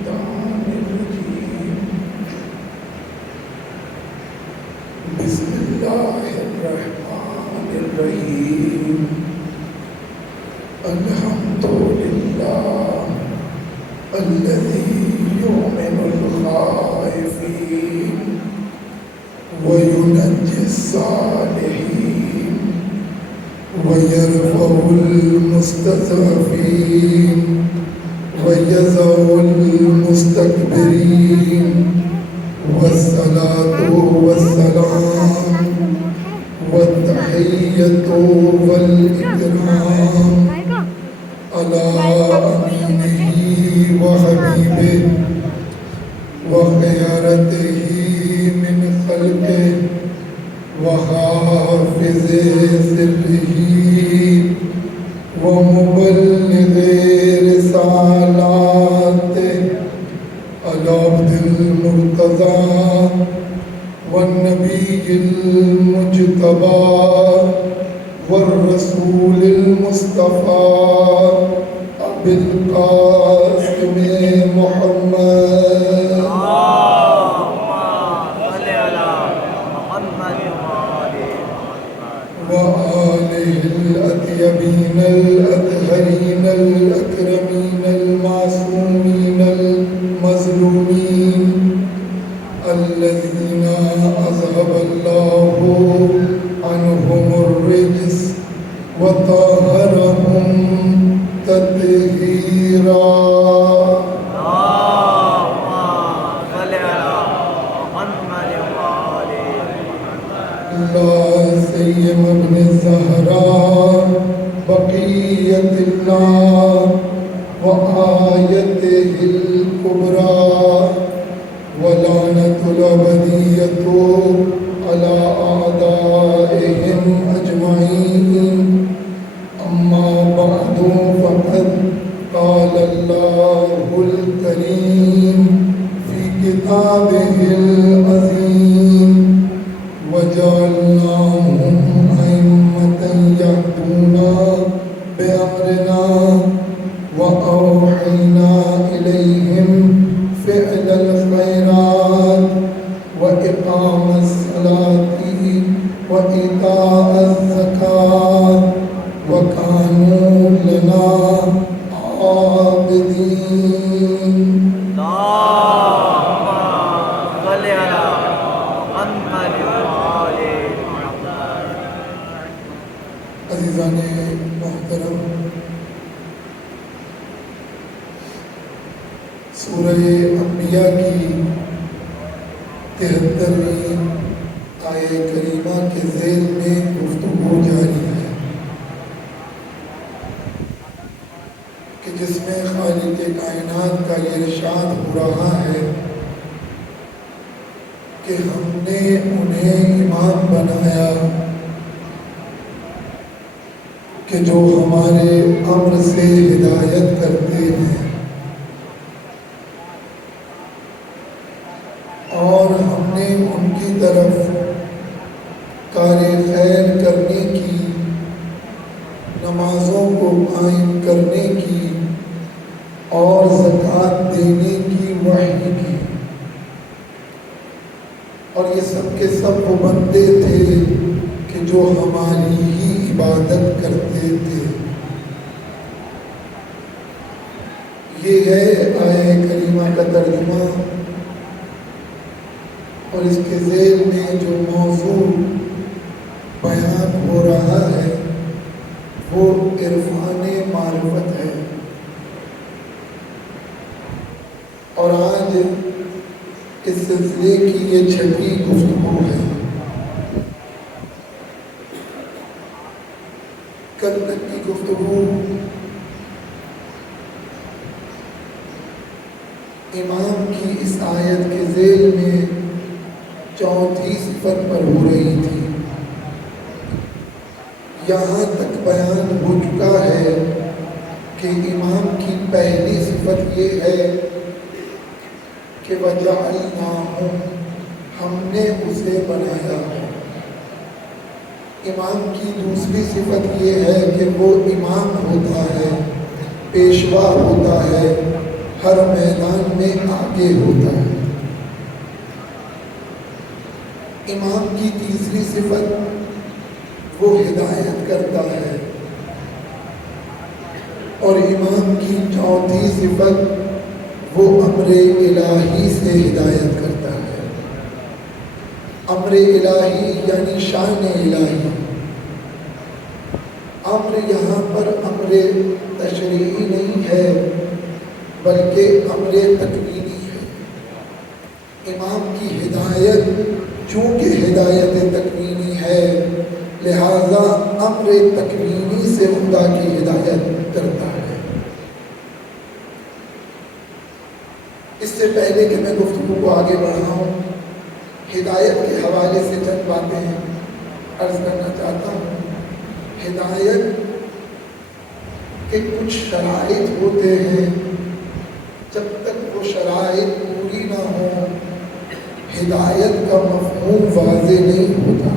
الشيطان الرجيم بسم الله الرحمن الرحيم الحمد لله الذي يؤمن الخائفين وينجي الصالحين ويرفع المستضعفين ويذع المستكبرين والصلاة والسلام والتحية والإكرام على أمينه وحبيبه وخيارته من خلقه وحافظ سره ومبلغ رسالاته العبد المرتضى والنبي المجتبى والرسول المصطفى أبي القاسم محمد وآله الأطيبين الأطهرين الأكرمين المعصومين المظلومين الذين أذهب الله عنهم الرجس وطهرهم تطهيرا. لا سيما ابن الزهراء بقية الله وآيته الكبرى ولعنة الأبدية على أعدائهم أجمعين. أما بعد فقد قال الله الكريم في كتابه العظيم وجعلناهم أئمة يهدون بأمرنا وأوحينا إليهم فعل الخيرات وإقام الصلاة وإيتاء الزكاة وكانوا لنا عابدين. عزیزان محترم، سورہ انبیاء کی 73ویں آیہ کریمہ کے ذیل میں گفتگو جاری ہے کہ جس میں خالق کائنات کا یہ ارشاد ہو رہا ہے کہ ہم نے انہیں امام بنایا کہ جو ہمارے امر سے ہدایت کرتے ہیں اور ہم نے ان کی طرف کار خیر کرنے کی، نمازوں کو قائم کرنے کی اور زکوٰۃ دینے کی وحی کی. اور یہ سب کے سب وہ بندے تھے کہ جو ہماری ہی عبادت کرتے تھے. یہ ہے آیہ کریمہ کا ترجمہ، اور اس کے ذیل میں جو موضوع بیان ہو رہا ہے وہ عرفان معرفت ہے. اور آج اس سلسلے کی یہ 6ٹھی گفتگو ہے. کل تک کی گفتگو امام کی اس آیت کے ذیل میں 4تھی صفت پر ہو رہی تھی. یہاں تک بیان ہو چکا ہے کہ امام کی پہلی صفت یہ ہے کہ وَجَعَلْنَاهُمْ، ہم نے اسے بنایا. امام کی دوسری صفت یہ ہے کہ وہ امام ہوتا ہے، پیشوا ہوتا ہے، ہر میدان میں آگے ہوتا ہے۔ امام کی تیسری صفت وہ ہدایت کرتا ہے، اور امام کی چوتھی صفت وہ امر الہی سے ہدایت کرتا ہے۔ امر الہی یعنی شان الہی۔ امر یہاں پر امر تشریعی نہیں ہے بلکہ امر تکوینی ہے۔ امام کی ہدایت چونکہ ہدایت تکوینی ہے لہذا امر تکوینی سے خدا کی ہدایت کرتا ہے۔ اس سے پہلے کہ میں گفتگو کو آگے بڑھاؤں، ہدایت کے حوالے سے چند باتیں عرض کرنا چاہتا ہوں۔ ہدایت کے کچھ شرائط ہوتے ہیں، جب تک وہ شرائط پوری نہ ہوں ہدایت کا مفہوم واضح نہیں ہوتا۔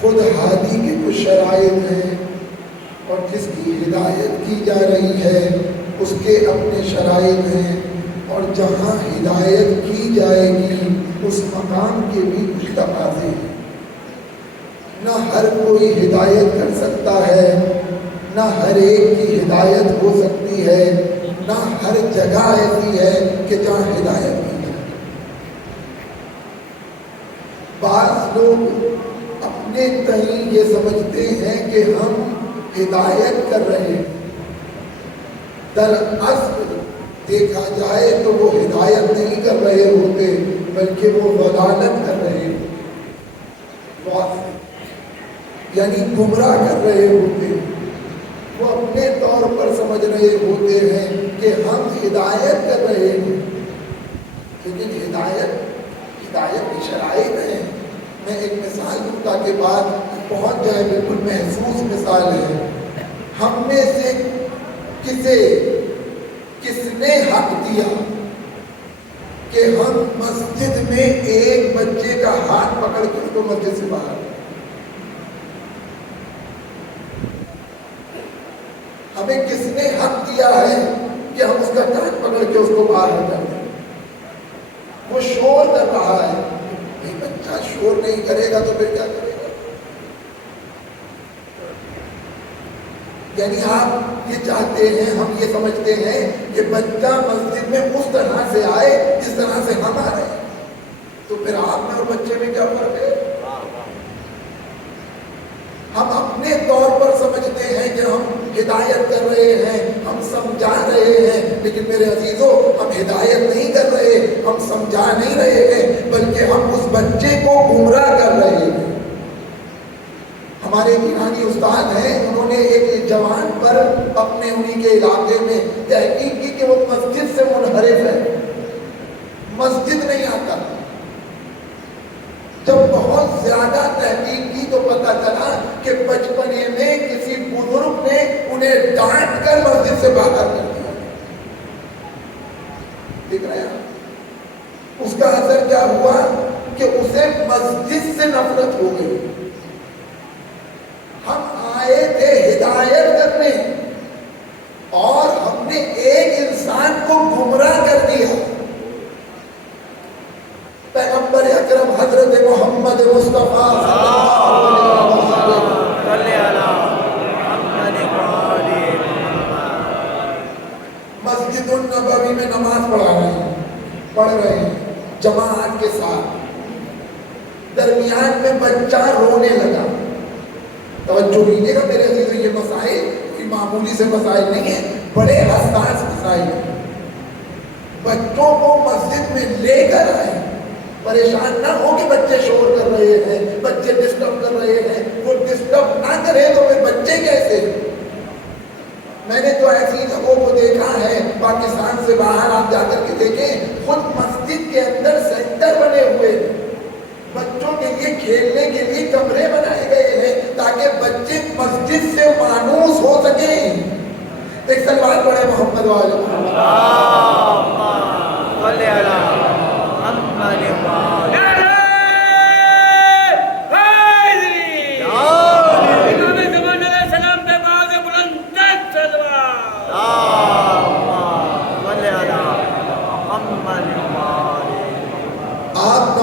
خود ہادی کے کچھ شرائط ہیں اور جس کی ہدایت کی جا رہی ہے اس کے اپنے شرائط ہیں، اور جہاں ہدایت کی جائے گی اس مقام کے بھی کچھ تقاضے ہیں۔ نہ ہر کوئی ہدایت کر سکتا ہے، نہ ہر ایک کی ہدایت ہو سکتی ہے، نہ ہر جگہ ایسی ہے کہ جہاں ہدایت کی جائے۔ بعض لوگ اپنے تئیں یہ سمجھتے ہیں کہ ہم ہدایت کر رہے ہیں، دراصل دیکھا جائے تو وہ ہدایت نہیں کر رہے ہوتے بلکہ وہ ضلالت کر رہے ہوتے، یعنی گمراہ کر رہے ہوتے ہیں۔ وہ اپنے طور پر سمجھ رہے ہوتے ہیں کہ ہم ہدایت کر رہے ہیں، لیکن ہدایت کی شرائط ہیں۔ میں ایک مثال دوں تاکہ بات پہنچ جائے، بالکل محسوس مثال ہے۔ ہم میں سے کس نے حق دیا کہ ہم مسجد میں ایک بچے کا ہاتھ پکڑ کے اس کو مسجد سے باہر؟ ہمیں کس نے حق دیا ہے کہ ہم اس کا کان پکڑ کے اس کو باہر کر دیں؟ وہ شور کر رہا ہے، نہیں بچہ شور نہیں کرے گا تو پھر کیا کرے گا؟ یعنی آپ یہ چاہتے ہیں، ہم یہ سمجھتے ہیں کہ بچہ مسجد میں اس طرح سے آئے جس طرح سے ہم آ رہے ہیں، تو پھر آپ میں اور بچے میں کیا فرق ہے؟ ہم اپنے طور پر سمجھتے ہیں کہ ہم ہدایت کر رہے ہیں، ہم سمجھا رہے ہیں، لیکن میرے عزیزوں ہم ہدایت نہیں کر رہے، ہم سمجھا نہیں رہے ہیں بلکہ ہم اس بچے کو گمراہ کر رہے ہیں۔ ہمارے ایرانی استاد ہیں، انہوں نے ایک جوان پر اپنے انہی کے علاقے میں تحقیق کی کہ وہ مسجد سے منحرف ہے، مسجد نہیں آتا۔ جب بہت زیادہ تحقیق کی تو پتہ چلا کہ بچپنے میں کسی بزرگ نے انہیں ڈانٹ کر مسجد سے باہر کر دیا۔ دیکھ رہے ہیں اس کا اثر کیا ہوا کہ اسے مسجد سے نفرت ہو گئی۔ ہم آئے تھے ہدایت کرنے اور ہم نے ایک انسان کو گمراہ کر دیا۔ پیغمبر اکرم حضرت محمد مصطفیٰ مسجد النبوی میں نماز پڑھ رہے ہیں جماعت کے ساتھ، درمیان میں بچہ رونے لگا۔ توجہ دیجیے گا میرے عزیزو، یہ مسائل کوئی معمولی سے مسائل نہیں ہیں، بڑے حساس مسائل ہیں۔ بچوں کو مسجد میں لے کر آئے، پریشان نہ ہو کہ بچے شور کر رہے ہیں، بچے ڈسٹرب کر رہے ہیں، وہ ڈسٹرب نہ کرے تو پھر بچے کیسے؟ میں نے تو ایسی جگہوں کو دیکھا ہے، پاکستان سے باہر آپ جا کر کے دیکھیں، خود مسجد کے اندر سینٹر بنے ہوئے ہیں، بچوں کے لیے کھیلنے کے لیے کمرے بنائے گئے ہیں تاکہ بچے مسجد سے مانوس ہو سکیں۔ ایک سلوات پڑھے محمد والے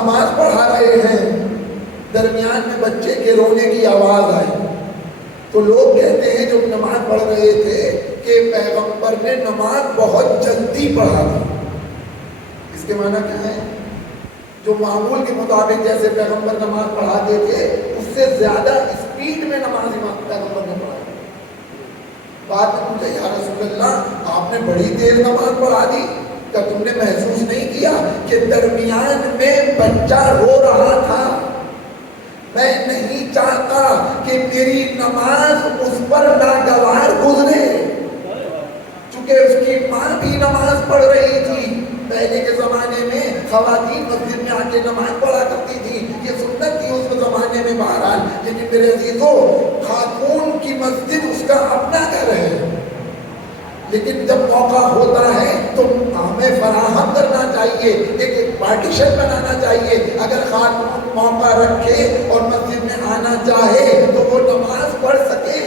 نماز پڑھا رہے ہیں، درمیان میں بچے کے رونے کی آواز آئی تو لوگ کہتے ہیں جو نماز پڑھ رہے تھے کہ پیغمبر نے نماز بہت جلدی پڑھا تھی۔ اس کے معنی کیا ہے؟ جو معمول کے مطابق جیسے پیغمبر نماز پڑھاتے تھے اس سے زیادہ اسپیڈ میں نماز پیغمبر نے پڑھا۔ بعد میں پوچھا یا رسول اللہ آپ نے بڑی تیز نماز پڑھا دی، کیا تم نے محسوس نہیں کیا کہ درمیان میں بچہ رو رہا تھا؟ میں نہیں چاہتا کہ میری نماز اس پر ناگوار گزرے، چونکہ اس کی ماں بھی نماز پڑھ رہی تھی۔ پہلے کے زمانے میں خواتین مسجد میں آ کے نماز پڑھا کرتی تھی، یہ سنت تھی اس زمانے میں بہرحال، لیکن میرے عزیزوں خاتون کی مسجد اس کا اپنا گھر ہے، لیکن جب موقع ہوتا ہے تو ہمیں فراہم کرنا چاہیے، ایک پارٹیشن بنانا چاہیے۔ اگر خاتون موقع رکھے اور مسجد میں آنا چاہے تو وہ نماز پڑھ سکے،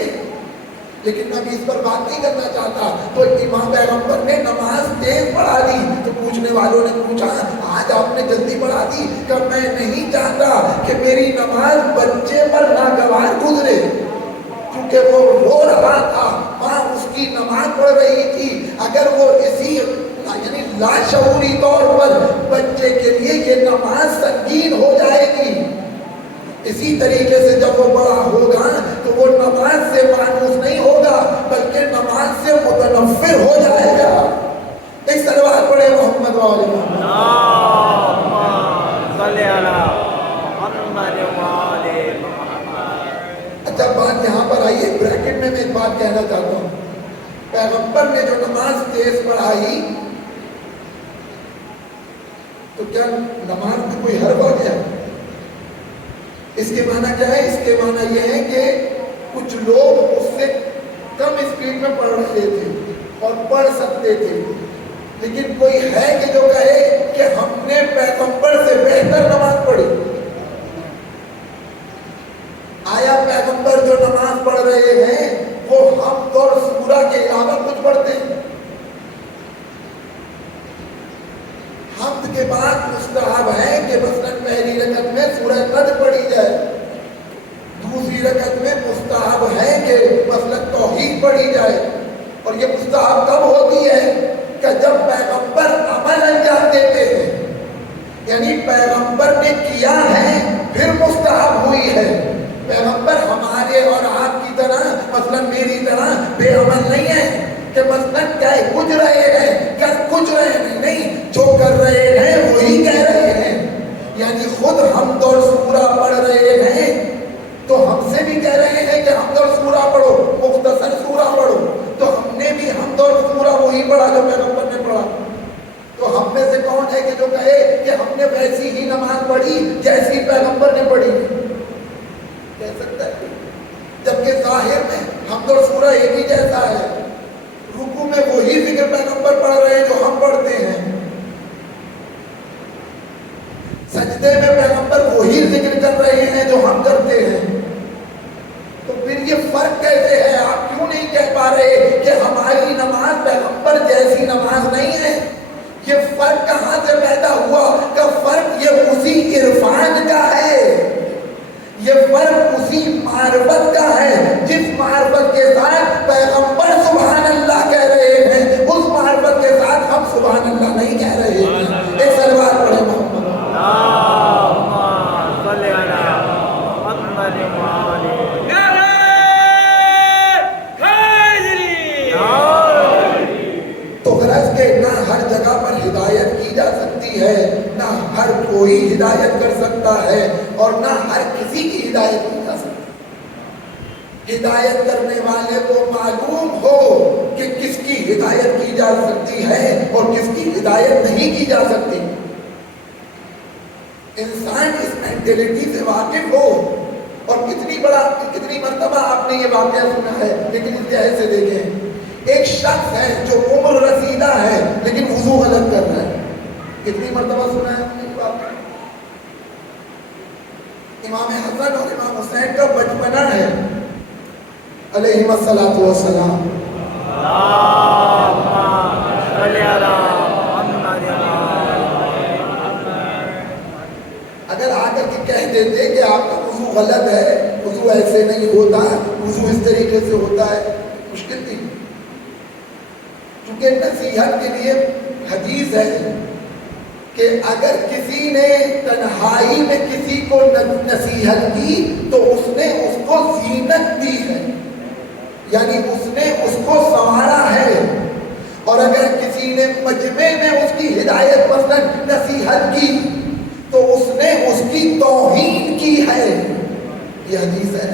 لیکن میں بھی اس پر بات نہیں کرنا چاہتا۔ تو امام پیغمبر نے نماز تیز پڑھا دی تو پوچھنے والوں نے پوچھا آج آپ نے جلدی پڑھا دی، کہ میں نہیں چاہتا کہ میری نماز بچے پر ناگوار گزرے، کیونکہ وہ رو رہا تھا، ماں اس کی نماز پڑھ رہی تھی۔ اگر وہ اسی یعنی لاشعوری طور پر بچے کے لیے یہ نماز سنگین ہو جائے گی، اسی طریقے سے جب وہ بڑا ہوگا تو وہ نماز سے مانوس نہیں ہوگا بلکہ نماز سے متنفر ہو جائے گا۔ ایک صلوات پڑھے محمد وعلی محمد۔ اچھا بات یہاں پر آئیے، بریکٹ میں ایک بات کہنا چاہتا ہوں۔ پیغمبر نے جو نماز تیز پڑھائی تو کیا نماز میں کوئی حرف آ گیا؟ اس کے معنی کیا ہے؟ اس کے معنی یہ ہے کہ کچھ لوگ اس سے کم اسپیڈ میں پڑھ رہے تھے اور پڑھ سکتے تھے، لیکن کوئی ہے کہ جو کہے کہ ہم نے پیغمبر سے بہتر نماز پڑھی؟ آیا پیغمبر جو نماز پڑھ رہے ہیں وہ حمد اور سورہ کے علاوہ کچھ پڑھتے ہیں؟ حمد کے بعد مستحب ہے کہ مثلاً پہلی رکعت میں سورہ قدر پڑھی جائے، دوسری رکعت میں مستحب ہے کہ مثلاً توحید پڑھی جائے۔ اور یہ مستحب کب ہوتی ہے؟ کہ جب پیغمبر عمل انجام دیتے ہیں، یعنی پیغمبر نے کیا ہے پھر مستحب ہوئی ہے۔ پیغمبر ہمارے اور آپ کی طرح مثلاً میری طرح بے عمل نہیں ہے کہ مثلاً کہہ کچھ رہے ہیں کر کچھ رہے ہیں، نہیں، جو کر رہے ہیں وہی کہہ رہے ہیں۔ یعنی خود حمد اور سورہ پڑھ رہے ہیں تو ہم سے بھی کہہ رہے ہیں کہ حمد اور سورہ پڑھو، مختصر سورہ پڑھو، تو ہم نے بھی حمد اور سورہ وہی پڑھا جو پیغمبر نے پڑھا۔ تو ہم میں سے کون ہے کہ جو کہے کہ ہم نے ویسی ہی نماز پڑھی جیسی پیغمبر نے پڑھی؟ کہہ سکتا ہے؟ جبکہ ظاہر میں حمد اور سورہ ایک ہی جیسا ہے، رکوع میں وہی ذکر پیغمبر پڑھ رہے ہیں جو ہم پڑھتے ہیں، سجدے میں پیغمبر وہی ذکر کر رہے ہیں جو ہم کرتے ہیں۔ تو پھر یہ فرق کیسے ہے؟ آپ کیوں نہیں کہہ پا رہے کہ ہماری نماز پیغمبر جیسی نماز نہیں ہے؟ یہ فرق کہاں سے پیدا ہوا؟ کہ فرق یہ اسی عرفان کا ہے، یہ فرق اسی معرفت کا ہے جس معرفت کے ساتھ پیغمبر سبحان اللہ کہہ رہے ہیں، اس معرفت کے ساتھ ہم سبحان اللہ نہیں کہہ رہے ہیں۔ ایک صلوات پڑھے محمد۔ تو غرض کہ نہ ہر جگہ پر ہدایت کی جا سکتی ہے، نہ ہر کوئی ہدایت کر سکتا ہے، اور نہ ہر کسی کی ہدایت کی جا سکتی۔ ہدایت کرنے والے کو معلوم ہو کہ کس کی ہدایت کی جا سکتی ہے اور کس کی ہدایت نہیں کی جا سکتی۔ انسان اس مینٹلٹی سے واقف ہو، اور کتنی مرتبہ آپ نے یہ واقعہ سنا ہے، لیکن اس لحاظ سے دیکھیں، ایک شخص ہے جو عمر رسیدہ ہے لیکن وضو غلط کر رہا ہے، کتنی مرتبہ سنا ہے ہم نے یہ بات؟ امام حسن اور امام حسین کا بچپنا ہے علیہم الصلوۃ والسلام۔ نہیں دیتے کہ آپ کا وضو غلط ہے، وضو ایسے نہیں ہوتا، وضو اس طریقے سے ہوتا ہے، مشکل تھی. کیونکہ نصیحت کے لیے حدیث ہے کہ اگر کسی نے تنہائی میں کسی کو نصیحت کی تو اس نے اس کو زینت دی ہے، یعنی اس نے اس کو سنوارا ہے. اور اگر کسی نے مجمع میں اس کی ہدایت پسند نصیحت کی تو اس نے اس کی توہین کی ہے. یہ حدیث ہے.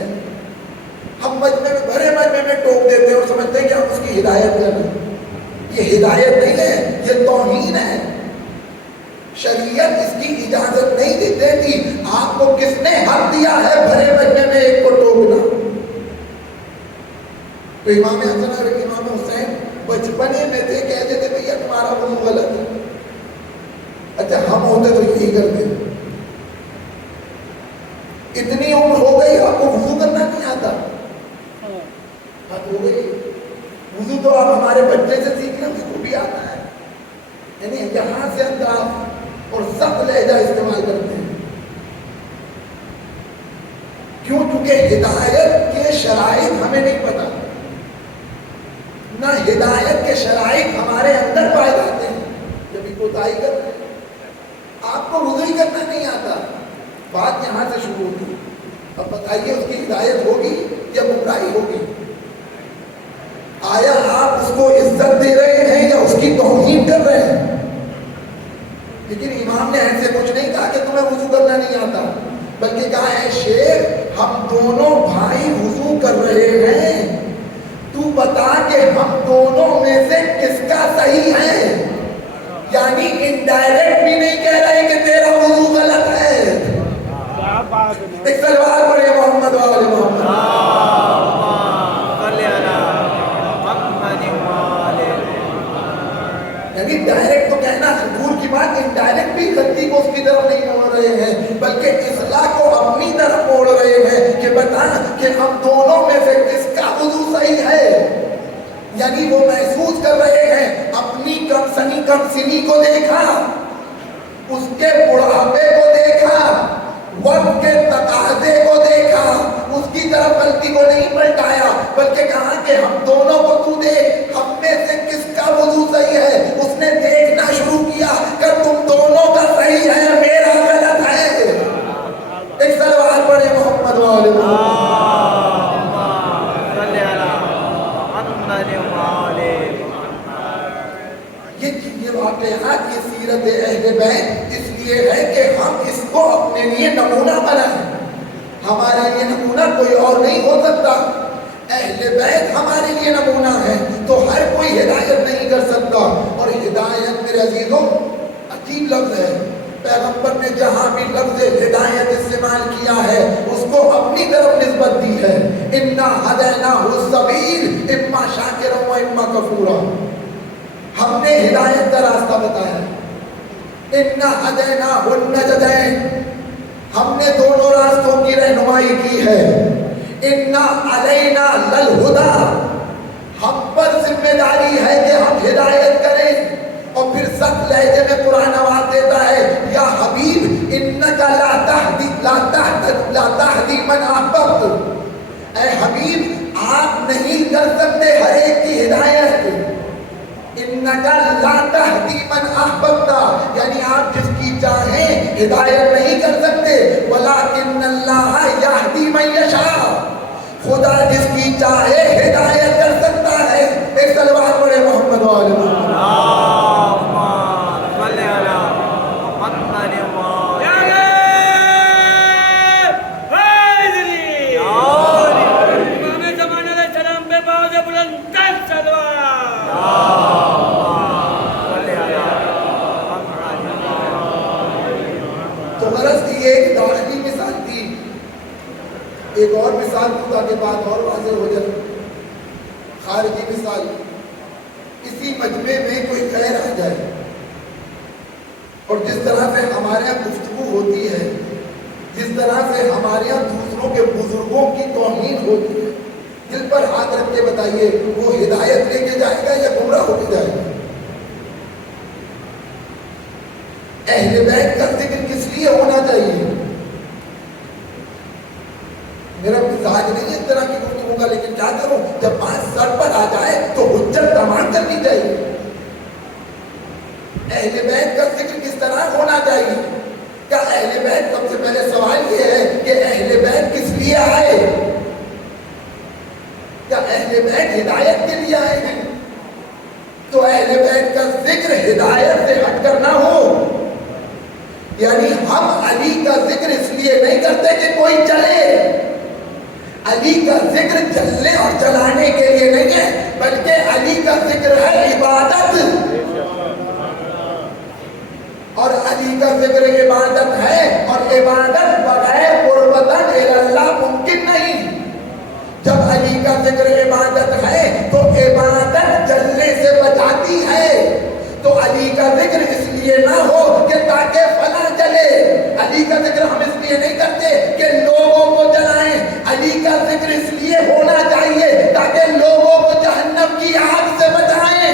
ہم مجمع میں بھرے مجمع میں ٹوک دیتے ہیں اور سمجھتے ہیں کہ ہم اس کی ہدایت کر رہے ہیں. یہ ہدایت نہیں ہے، یہ توہین ہے. شریعت اس کی اجازت نہیں دیتی. آپ کو کس نے حق دیا ہے بھرے مجمع میں ایک کو ٹوکنا؟ تو امام حسن اور امام حسین بچپنے میں تھے، کہتے تھے بھیا تمہارا وضو غلط ہے. اچھا ہم ہوتے تو یہی کرتے. اتنی عمر ہو گئی آپ کو وضو کرنا نہیں آتا؟ حد ہو گئی. وضو تو آپ ہمارے بچے سے سیکھ لیں، اس کو بھی آتا ہے. یعنی یہاں سے انداز اور سخت لہجہ استعمال کرتے ہیں. کیوں؟ چونکہ ہدایت کے شرائط ہمیں نہیں پتا، نہ ہدایت کے شرائط ہمارے اندر پائے جاتے ہیں. جب کوتاہی کر رہے ہیں، آپ کو وضو ہی کرنا نہیں آتا، بات یہاں سے شروع ہوتی. اب بتائیے اس کی ہدایت ہوگی یا گمراہی ہوگی؟ آیا آپ اس کو عزت دے رہے ہیں یا اس کی توہین کر رہے ہیں؟ لیکن امام نے ایسے کچھ نہیں کہا کہ تمہیں وضو کرنا نہیں آتا، بلکہ کہا ہے شیخ ہم دونوں بھائی وضو کر رہے ہیں، تو بتا کہ ہم دونوں میں سے کس کا صحیح ہے. یعنی انڈائریکٹ بھی نہیں کہہ رہے کہ تیرا وضو غلط ہے. ایک سلوات پڑھے محمد والے محمد. یعنی ڈائریکٹ تو کہنا دور کی بات، انڈائریکٹ بھی غلطی کو اس کی طرف نہیں موڑ رہے ہیں، بلکہ اصلاح کو اپنی طرف موڑ رہے ہیں کہ بتا کہ ہم دونوں میں سے کس کا وضو صحیح ہے. یعنی وہ محسوس کر رہے ہیں، اپنی کم سنی کو دیکھا، اس کے بڑھاپے کو دیکھا، وقت کے تقاضے کو دیکھا، اس کی طرف غلطی کو نہیں پلٹایا، بلکہ کہا کہ ہم دونوں کو تو دیکھ، ہم میں سے کس کا وضو صحیح ہے. اس نے دیکھنا شروع کیا کہ تم دونوں کا صحیح ہے، میرا غلط ہے. ایک سلوات پڑھے محمد والے محمد. یہ واقعات کی سیرت اہل بیت اس لیے ہے کہ ہم اس کو اپنے لیے نمونہ بنائیں. ہمارے لیے نمونہ کوئی اور نہیں ہو سکتا. اہل بیت ہمارے لیے نمونہ ہے، تو ہر کوئی ہدایت نہیں کر سکتا. اور ہدایت میرے عزیزوں عجیب لفظ ہے. پیغمبر نے جہاں بھی لفظ ہدایت استعمال کیا ہے اس کو اپنی طرف نسبت دی ہے. انا ہدیناہ السبیل اما شاکرا و اما کفورا. ہم نے ہدایت کا راستہ بتایا. انا ہدیناہ النجدین، ہم نے دونوں راستوں کی رہنمائی کی ہے. انا علینا للہدی، ہم پر ذمہ داری ہے کہ ہم ہدایت کریں. اور پھر سخت لہجے میں قرآن آواز دیتا ہے یا حبیب انک لا تہدی من احببت. اے حبیب آپ نہیں کر سکتے ہر ایک کی ہدایت. انک لا تہدی من احببت، یعنی آپ جس کی چاہیں ہدایت نہیں کر سکتے. ولکن اللہ یہدی من یشاء، خدا جس کی چاہے ہدایت کر سکتا ہے. ایک سلوات پڑھے محمد والے محمد. تو غرض کی یہ ایک داخلی مثال تھی. ایک اور مثال دوں تاکہ بات اور واضح ہو جائے. خارجی مثال، اسی مجمع میں کوئی غیر آ جائے اور جس طرح سے ہمارے یہاں گفتگو ہوتی ہے، جس طرح سے ہمارے یہاں دوسروں کے بزرگوں کی توہین ہوتی ہے، دل پر ہاتھ رکھ کے بتائیے وہ ہدایت لے کے جائے گا یا گمراہ ہو کے جائے گا؟ اہل بیت کا ذکر کس لیے ہونا چاہیے؟ کیا کروں؟ جب بات سر پر آ جائے تو حجت تمام کرنی چاہیے. اہل بیت کا ذکر کس طرح ہونا چاہیے؟ کیا اہل بیت، سب سے پہلے سوال یہ ہے کہ اہل بیت کس لیے آئے؟ کیا اہل بیت ہدایت کے لیے آئے ہیں؟ تو اہل بیت کا ذکر ہدایت سے ہٹ کر نہ ہو. یعنی ہم علی کا ذکر اس لیے نہیں کرتے کہ کوئی چلے. علی کا ذکر چلنے اور چلانے کے لیے نہیں ہے، بلکہ علی کا ذکر ہے عبادت. اور علی کا ذکر عبادت ہے، اور عبادت بغیر قربتاً اللہ ممکن نہیں. جب علی کا ذکر عبادت ہے تو عبادت جلنے سے بچاتی ہے. تو علی کا ذکر اس لیے نہ ہو کہ تاکہ فلاں جلے. علی کا ذکر ہم اس لیے نہیں کرتے کہ لوگوں کو جلائیں. علی کا ذکر اس لیے ہونا چاہیے تاکہ لوگوں کو جہنم کی آگ سے بچائیں.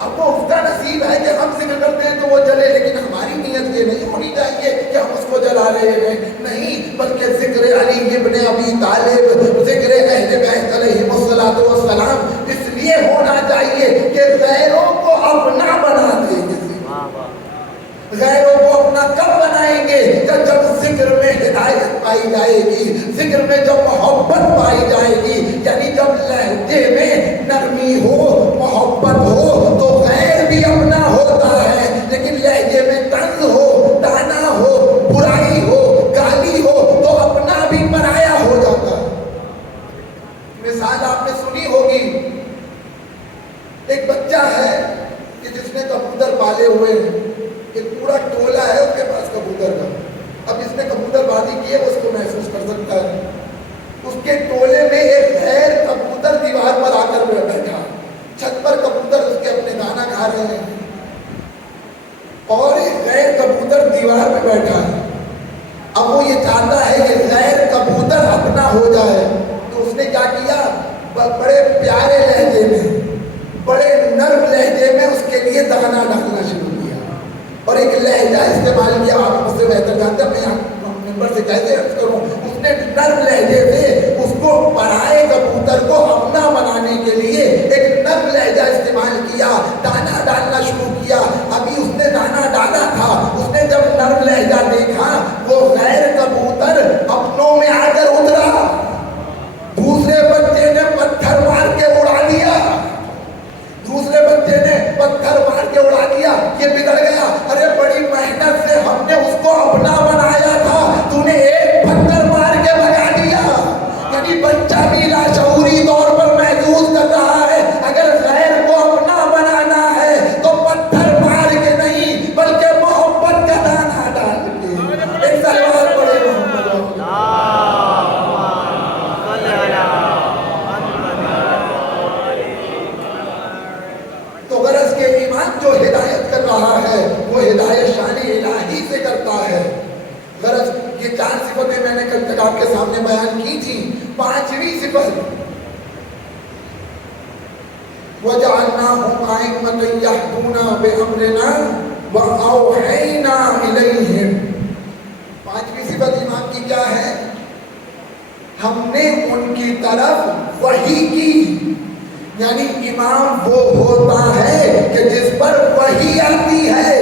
اب وہ اس کا نصیب ہے کہ ہم ذکر کرتے ہیں تو وہ جلے، لیکن ہماری نیت یہ نہیں ہونی چاہیے کہ ہم اس کو جلا رہے ہیں. نہیں، بلکہ ذکر علی ابن ابی طالب، ذکر اہل بیت علیہم الصلوۃ والسلام اس لیے ہونا چاہیے کہ غیروں کو اپنا بنا دیں گے. غیروں کو اپنا کب بنائیں گے؟ جب ذکر میں ہدایت پائی جائے گی، ذکر میں جب محبت پائی جائے گی. یعنی جب لہجے میں نرمی ہو، محبت ہو تو غیر بھی اپنا ہوتا ہے. لیکن لہجے میں طنز ہو، تانا ہو، برائی ہو، گالی ہو تو اپنا بھی پرایا ہو جاتا ہے. مثال آپ نے سنی ہوگی، ایک بچہ ہے کہ جس نے کبوتر پالے ہوئے ہیں. ایک پورا ٹولہ ہے اس کے پاس کبوتر کا. اب جس نے کبوتر بازی کی ہے اس کو محسوس کر سکتا ہے. اس کے ٹولے میں ایک غیر کبوتر دیوار پر آ کر بیٹھا، چھت پر کبوتر اس کے اپنے دانا کھا رہے ہیں، اور ایک غیر کبوتر دیوار پہ بیٹھا ہے. اب وہ یہ چاہتا ہے کہ غیر کبوتر اپنا ہو جائے. تو اس نے کیا کیا؟ بڑے پیارے لہجے میں، بڑے نرم لہجے میں اس کے لیے دانا ڈالنا شروع کیا، اور ایک لہجہ استعمال کیا. آپ مجھ سے بہتر جانتے ہیں، میں ممبر سے کیسے عرض کروں. اس نے نرم لہجے سے اس کو پڑھائے کبوتر کو اپنا بنانے کے لیے ایک نرم لہجہ استعمال کیا، دانا ڈالنا شروع کیا. ابھی اس نے دانا ڈالا تھا، اس نے جب نرم لہجہ دیکھا وہ غیر کبوتر اپنوں میں آ کر اترا. دوسرے بچے نے پتھر مار کے اڑا دیا، دوسرے بچے نے پتھر مار کے اڑا دیا. یہ بگڑ گیا. ارے بڑی محنت سے ہم نے اس کو اپنا بنایا تھا، تو نے ایک پتھر مار کے بھگا دیا. یعنی بچہ بھی لاشعوری طور پر محسوس کر رہا ہے اگر غیر کو اپنا بنانا ہے تو پتھر مار کے نہیں بلکہ محبت کا دانا ڈال کے. ایک سلوات پڑھے محمد. تو غرض کے ایمان جو ہدایت کر رہا ہے وہ ہدایت شان الہی سے کرتا ہے. غرض یہ 4 صفتیں میں نے کل تک آپ کے سامنے بیان کی تھی. 5ویں صفت وَجَعَلْنَاهُمْ أَئِمَّةً يَهْدُونَ بِأَمْرِنَا وَأَوْحَيْنَا إِلَيْهِمْ. 5ویں صفت ایمان کی کیا ہے؟ ہم نے ان کی طرف وحی کی. یعنی امام وہ ہوتا ہے کہ جس پر وحی آتی ہے.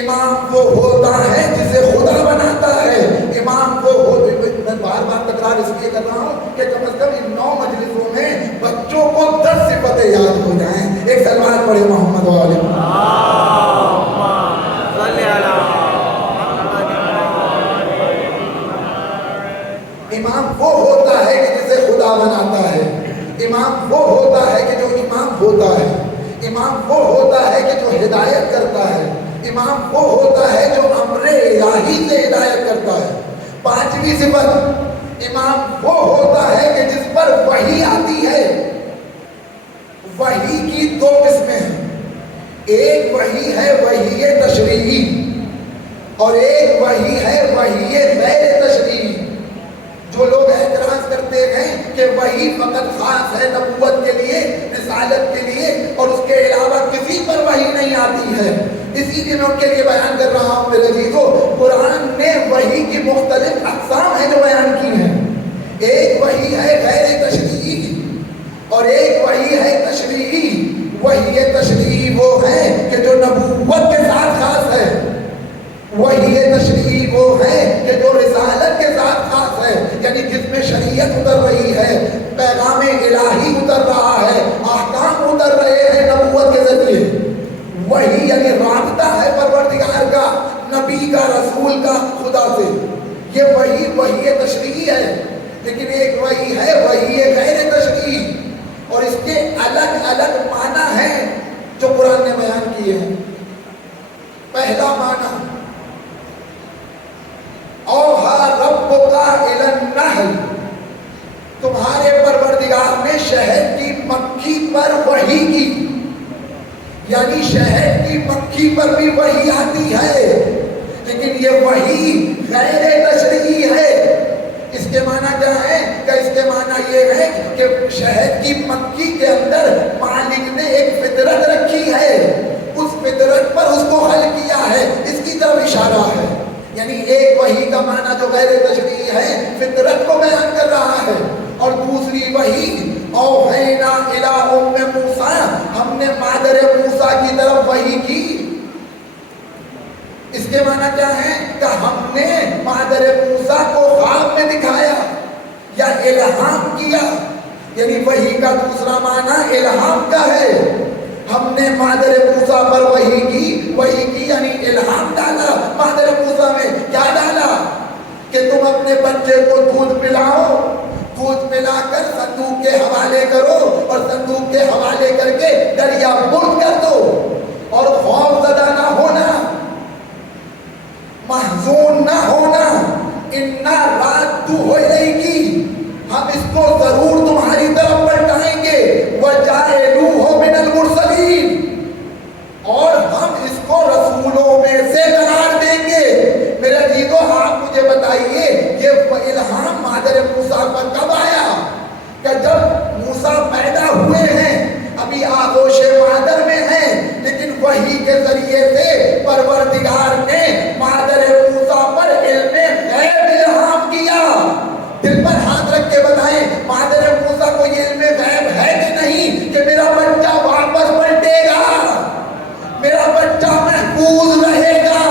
امام وہ ہوتا ہے جسے خدا بناتا ہے. امام وہ ہوتا ہے. میں بار بار تکرار اس لیے کر رہا ہوں کہ کم از کم ان 9 مجلسوں میں بچوں کو 10 صفتیں یاد ہو جائیں. ایک سلوات پڑھے محمد والے. امام وہ ہوتا ہے کہ جسے خدا بناتا ہے. امام وہ ہوتا ہے کہ جو امام ہوتا ہے. امام وہ ہوتا ہے کہ جو ہدایت کرتا ہے. امام وہ ہوتا ہے جو امر الہی سے ہدایت کرتا ہے. 5ویں صفت امام وہ ہوتا ہے کہ جس پر وحی آتی ہے. وحی کی 2 قسمیں ہیں. ایک وحی ہے وحی تشریعی، اور ایک وحی ہے وحی غیر تشریعی. جو لوگ اعتراض کرتے ہیں کہ وحی فقط خاص ہے نبوت کے لیے، رسالت کے لیے، اور اس کے علاوہ کسی پر وحی نہیں آتی ہے، اسی لیے میں ان کے لیے بیان کر رہا ہوں میرے عزیزو، قرآن نے وحی کی مختلف اقسام ہیں جو بیان کی ہیں. ایک وحی ہے غیر تشریعی اور ایک وحی ہے تشریعی. وحی تشریعی وہ ہے کہ جو نبوت کے ساتھ خاص ہے، وحی تشریعی وہ ہے کہ جو رسالت کے ساتھ خاص ہے، یعنی جس میں شریعت اتر رہی ہے، پیغام الہی اتر رہا ہے، احکام اتر رہے ہیں نبوت کے ذریعے. وحی یعنی رابطہ ہے پروردگار کا، نبی کا، رسول کا خدا سے. یہ وحی تشریعی ہے. لیکن ایک وحی ہے وحی غیر تشریعی، اور اس کے الگ الگ معنی ہیں جو قرآن نے بیان کیے ہیں. پہلا معنی اوحا ربک الی النحل، تمہارے پروردگار نے شہد کی مکھی پر وحی کی. یعنی شہد کی مکھی پر بھی وحی آتی ہے، لیکن یہ وحی غیر تشریعی ہے. اس کے معنی کیا ہے؟ کہ اس کے معنی یہ ہے کہ شہد کی مکھی کے اندر مالک نے ایک فطرت رکھی ہے، اس فطرت پر اس کو حل کیا ہے، اس کی طرف اشارہ ہے. یعنی ایک وحی کا معنی جو غیر تشریعی ہے فطرت کو بیان کر رہا ہے، اور دوسری وحی اوحینا الی ام موسیٰ، ہم نے مادر موسیٰ کی طرف وحی کی. اس کے معنی کیا ہے؟ کہ ہم نے مادر موسیٰ کو خواب میں دکھایا یا الہام کیا. یعنی وحی کا دوسرا معنی الہام کا ہے. ہم نے مادر موسیٰ پر وحی کی یعنی الہام ڈالا. مادر موسیٰ میں کیا ڈالا؟ کہ تم اپنے بچے کو دودھ پلاؤ، دودھ پلا کر صندوق کے حوالے کرو، اور صندوق کے حوالے کر کے دریا بند کر دو، اور خوف زدہ نہ ہونا، محزون نہ ہونا. اِنَّا رَادُّوهُ إِلَيْكِ، ہم اس کو ضرور تمہاری طرف پلٹائیں گے. وَجَاعِلُوهُ مِنَ الْمُرْسَلِينَ، اور ہم اس کو رسولوں میں سے قرار دیں گے. میرے عزیزو آپ مجھے بتائیے یہ الہام مادر موسیٰ پر کب آیا؟ کہ جب موسیٰ پیدا ہوئے ہیں، ابھی آغوش مادر میں ہیں، لیکن وحی کے ذریعے سے پروردگار نے مادر موسیٰ پر علم غیب الہام کیا. دل پر ہاتھ رکھ کے بتائیں مادر موسیٰ کو یہ علم غیب ہے کہ نہیں کہ میرا بچہ واپس پلٹے گا، میرا بچہ محفوظ رہے گا،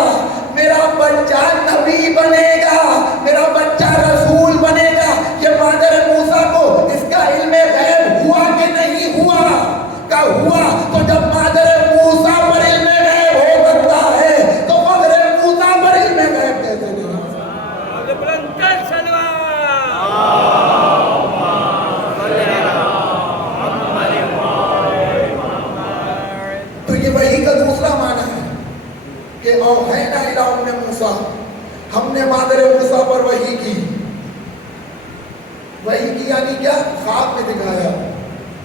میرا بچہ نبی بنے گا، میرا بچہ رسول بنے گا. یہ مادر موسیٰ کو اس کا علم غیب ہوا کہ نہیں ہوا؟ کہ ہوا. تو جب مادر موسیٰ پر علم غیب ہو سکتا ہے تو مادر موسیٰ پر علم غیب کیسے نہیں؟ تو یہ وحی کا دوسرا معنی ہے کہ اوحینا الی ام موسیٰ، ہم نے مادر موسیٰ پر وحی کی. وحی کی یعنی کیا؟ خواب میں دکھایا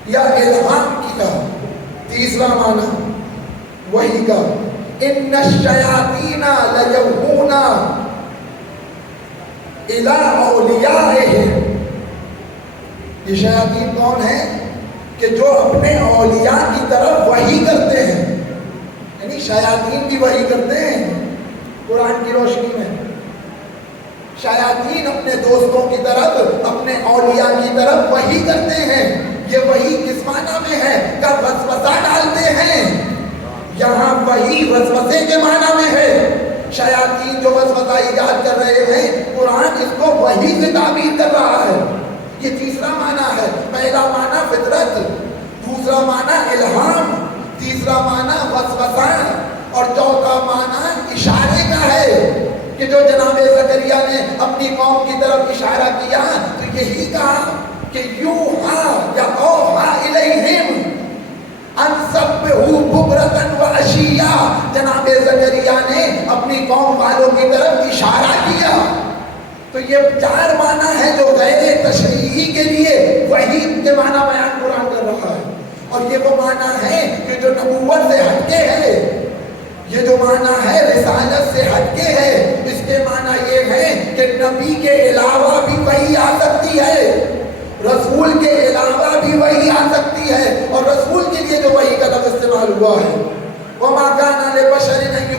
یا الہام کیا. تیسرا معنی وحی کا ان الشیاطین لیوحون الی اولیائہم. یہ شیاطین کون ہیں؟ کہ جو اپنے اولیاء کی طرف وحی کرتے ہیں. یعنی شیاطین بھی وحی کرتے ہیں قرآن کی روشنی میں. شیاطین اپنے دوستوں کی طرف، اپنے اولیاء کی طرف وحی کرتے ہیں. یہ وحی کس معنی میں ہے؟ کہ وسوسہ ڈالتے ہیں. یہاں وحی وسوسے کے معنی میں ہے. شیاطین جو وسوسہ ایجاد کر رہے ہیں قرآن اس کو وحی سے تعبیر کر رہا ہے. یہ تیسرا معنی ہے. پہلا معنی فطرت، دوسرا معنی الہام، تیسرا معنی وسوسہ، اور چوتھا معنی اشارے کا ہے کہ جو جناب زکریا نے اپنی قوم کی طرف اشارہ کیا تو یہی کہا کہ یوحا یا اوحا الیہم ان سبحوا بکرۃ و عشیا. جناب زکریا نے اپنی قوم والوں کی طرف اشارہ کیا. تو یہ چار معنی ہے جو غیر تشریعی کے لیے وحی کے معنی بیان قرآن کر رہا ہے. اور یہ وہ معنی ہے کہ جو نبوت سے ہٹ کے ہے، یہ جو معنی ہے رسالت سے ہٹ کے ہے. اس کے معنی یہ ہے کہ نبی کے علاوہ بھی وحی آ سکتی ہے، رسول کے علاوہ بھی وحی آ سکتی ہے. اور رسول کے لیے جو وحی کا لفظ استعمال ہوا ہے وَمَا كَانَ لِبَشَرٍ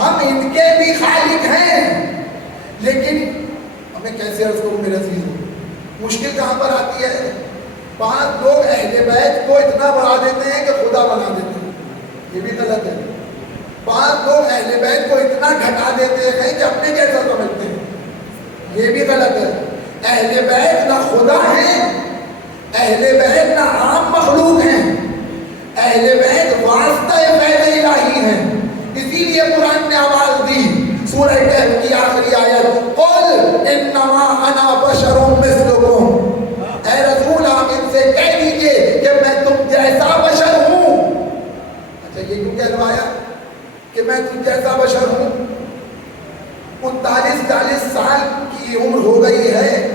ہم ان کے بھی خالق ہیں، لیکن ہمیں کیسے عرض کروں میرے عزیز؟ مشکل کہاں پر آتی ہے؟ بعض لوگ اہل بیت کو اتنا بڑھا دیتے ہیں کہ خدا بنا دیتے ہیں، یہ بھی غلط ہے۔ بعض لوگ اہل بیت کو اتنا گھٹا دیتے ہیں کہ اپنے جیسا سمجھتے ہیں، یہ بھی غلط ہے۔ اہل بیت نہ خدا ہیں، اہل بیت نہ عام مخلوق ہیں، اہل بیت واسطہ فیض الہی ہیں۔ اسی لیے قرآن نے آواز دی سورہ کہف کی آخری آیت، قل انما انا بشر مثلکم، اے رسول آپ ان سے کہہ دیجئے کہ میں تم جیسا بشر ہوں۔ اچھا یہ کیوں کہلوایا کہ میں تم جیسا بشر ہوں؟ 39-40 سال کی عمر ہو گئی ہے،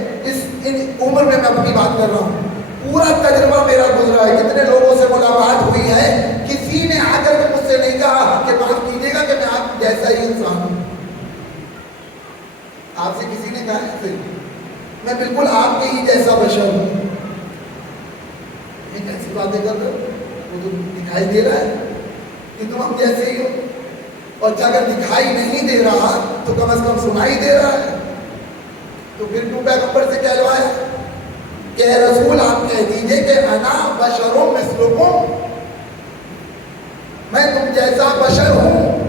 ان عمر میں اپنی بات کر رہا ہوں، پورا تجربہ میرا گزرا ہے، کتنے لوگوں سے ملاقات ہوئی ہے، کسی نے آ کر مجھ سے نہیں کہا کہ معاف کیجیے گا کہ میں آپ جیسا ہی انسان ہوں۔ آپ سے کسی نے کہا ہے میں بالکل آپ کے ہی جیسا بشر ہوں؟ یہ کیسی باتیں کر رہے ہو؟ وہ تو دکھائی دے رہا ہے کہ تم ہم جیسے ہی ہو، اور اگر دکھائی نہیں دے رہا تو کم از کم سنائی دے رہا ہے، تو پھر کیوں پیغمبر سے کہلوایا کہ اے رسول آپ کہہ دیجئے کہ انا بشر مثلکم، میں تم جیسا بشر ہوں۔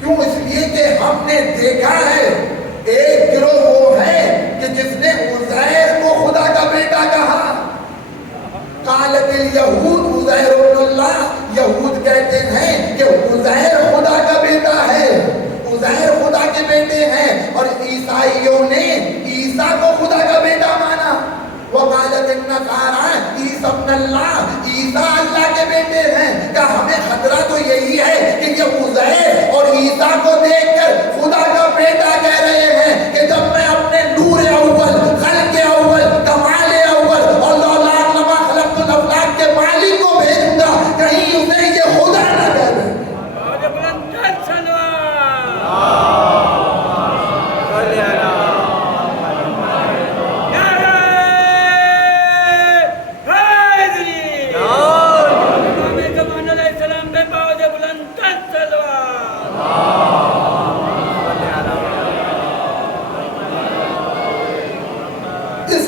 کیوں؟ اس لیے کہ ہم نے دیکھا ہے ایک گروہ وہ ہے کہ جس نے عزیر کو خدا کا بیٹا کہا، قالت الیہود عزیر ابن اللہ، یہود کہتے ہیں کہ عزیر خدا کا بیٹا ہے، عزیر خدا کے بیٹے ہیں، اور عیسائیوں نے عیسیٰ کو خدا کا بیٹا مانا۔ وقالت النصارى عیسی ابن اللہ، عیسیٰ اللہ کے بیٹے ہیں۔ کہ ہمیں خطرہ تو یہی ہے کہ یہ عزیر اور عیسیٰ کو دیکھ کر خدا کا بیٹا کہہ رہے ہیں کہ جب میں اپنے نور اول، خلق اول، کمال اول اور لولا لما خلقت الافلاک کے مالک کو بھیجوں گا، کہیں اسے یہ خدا نہ کہہ دیں۔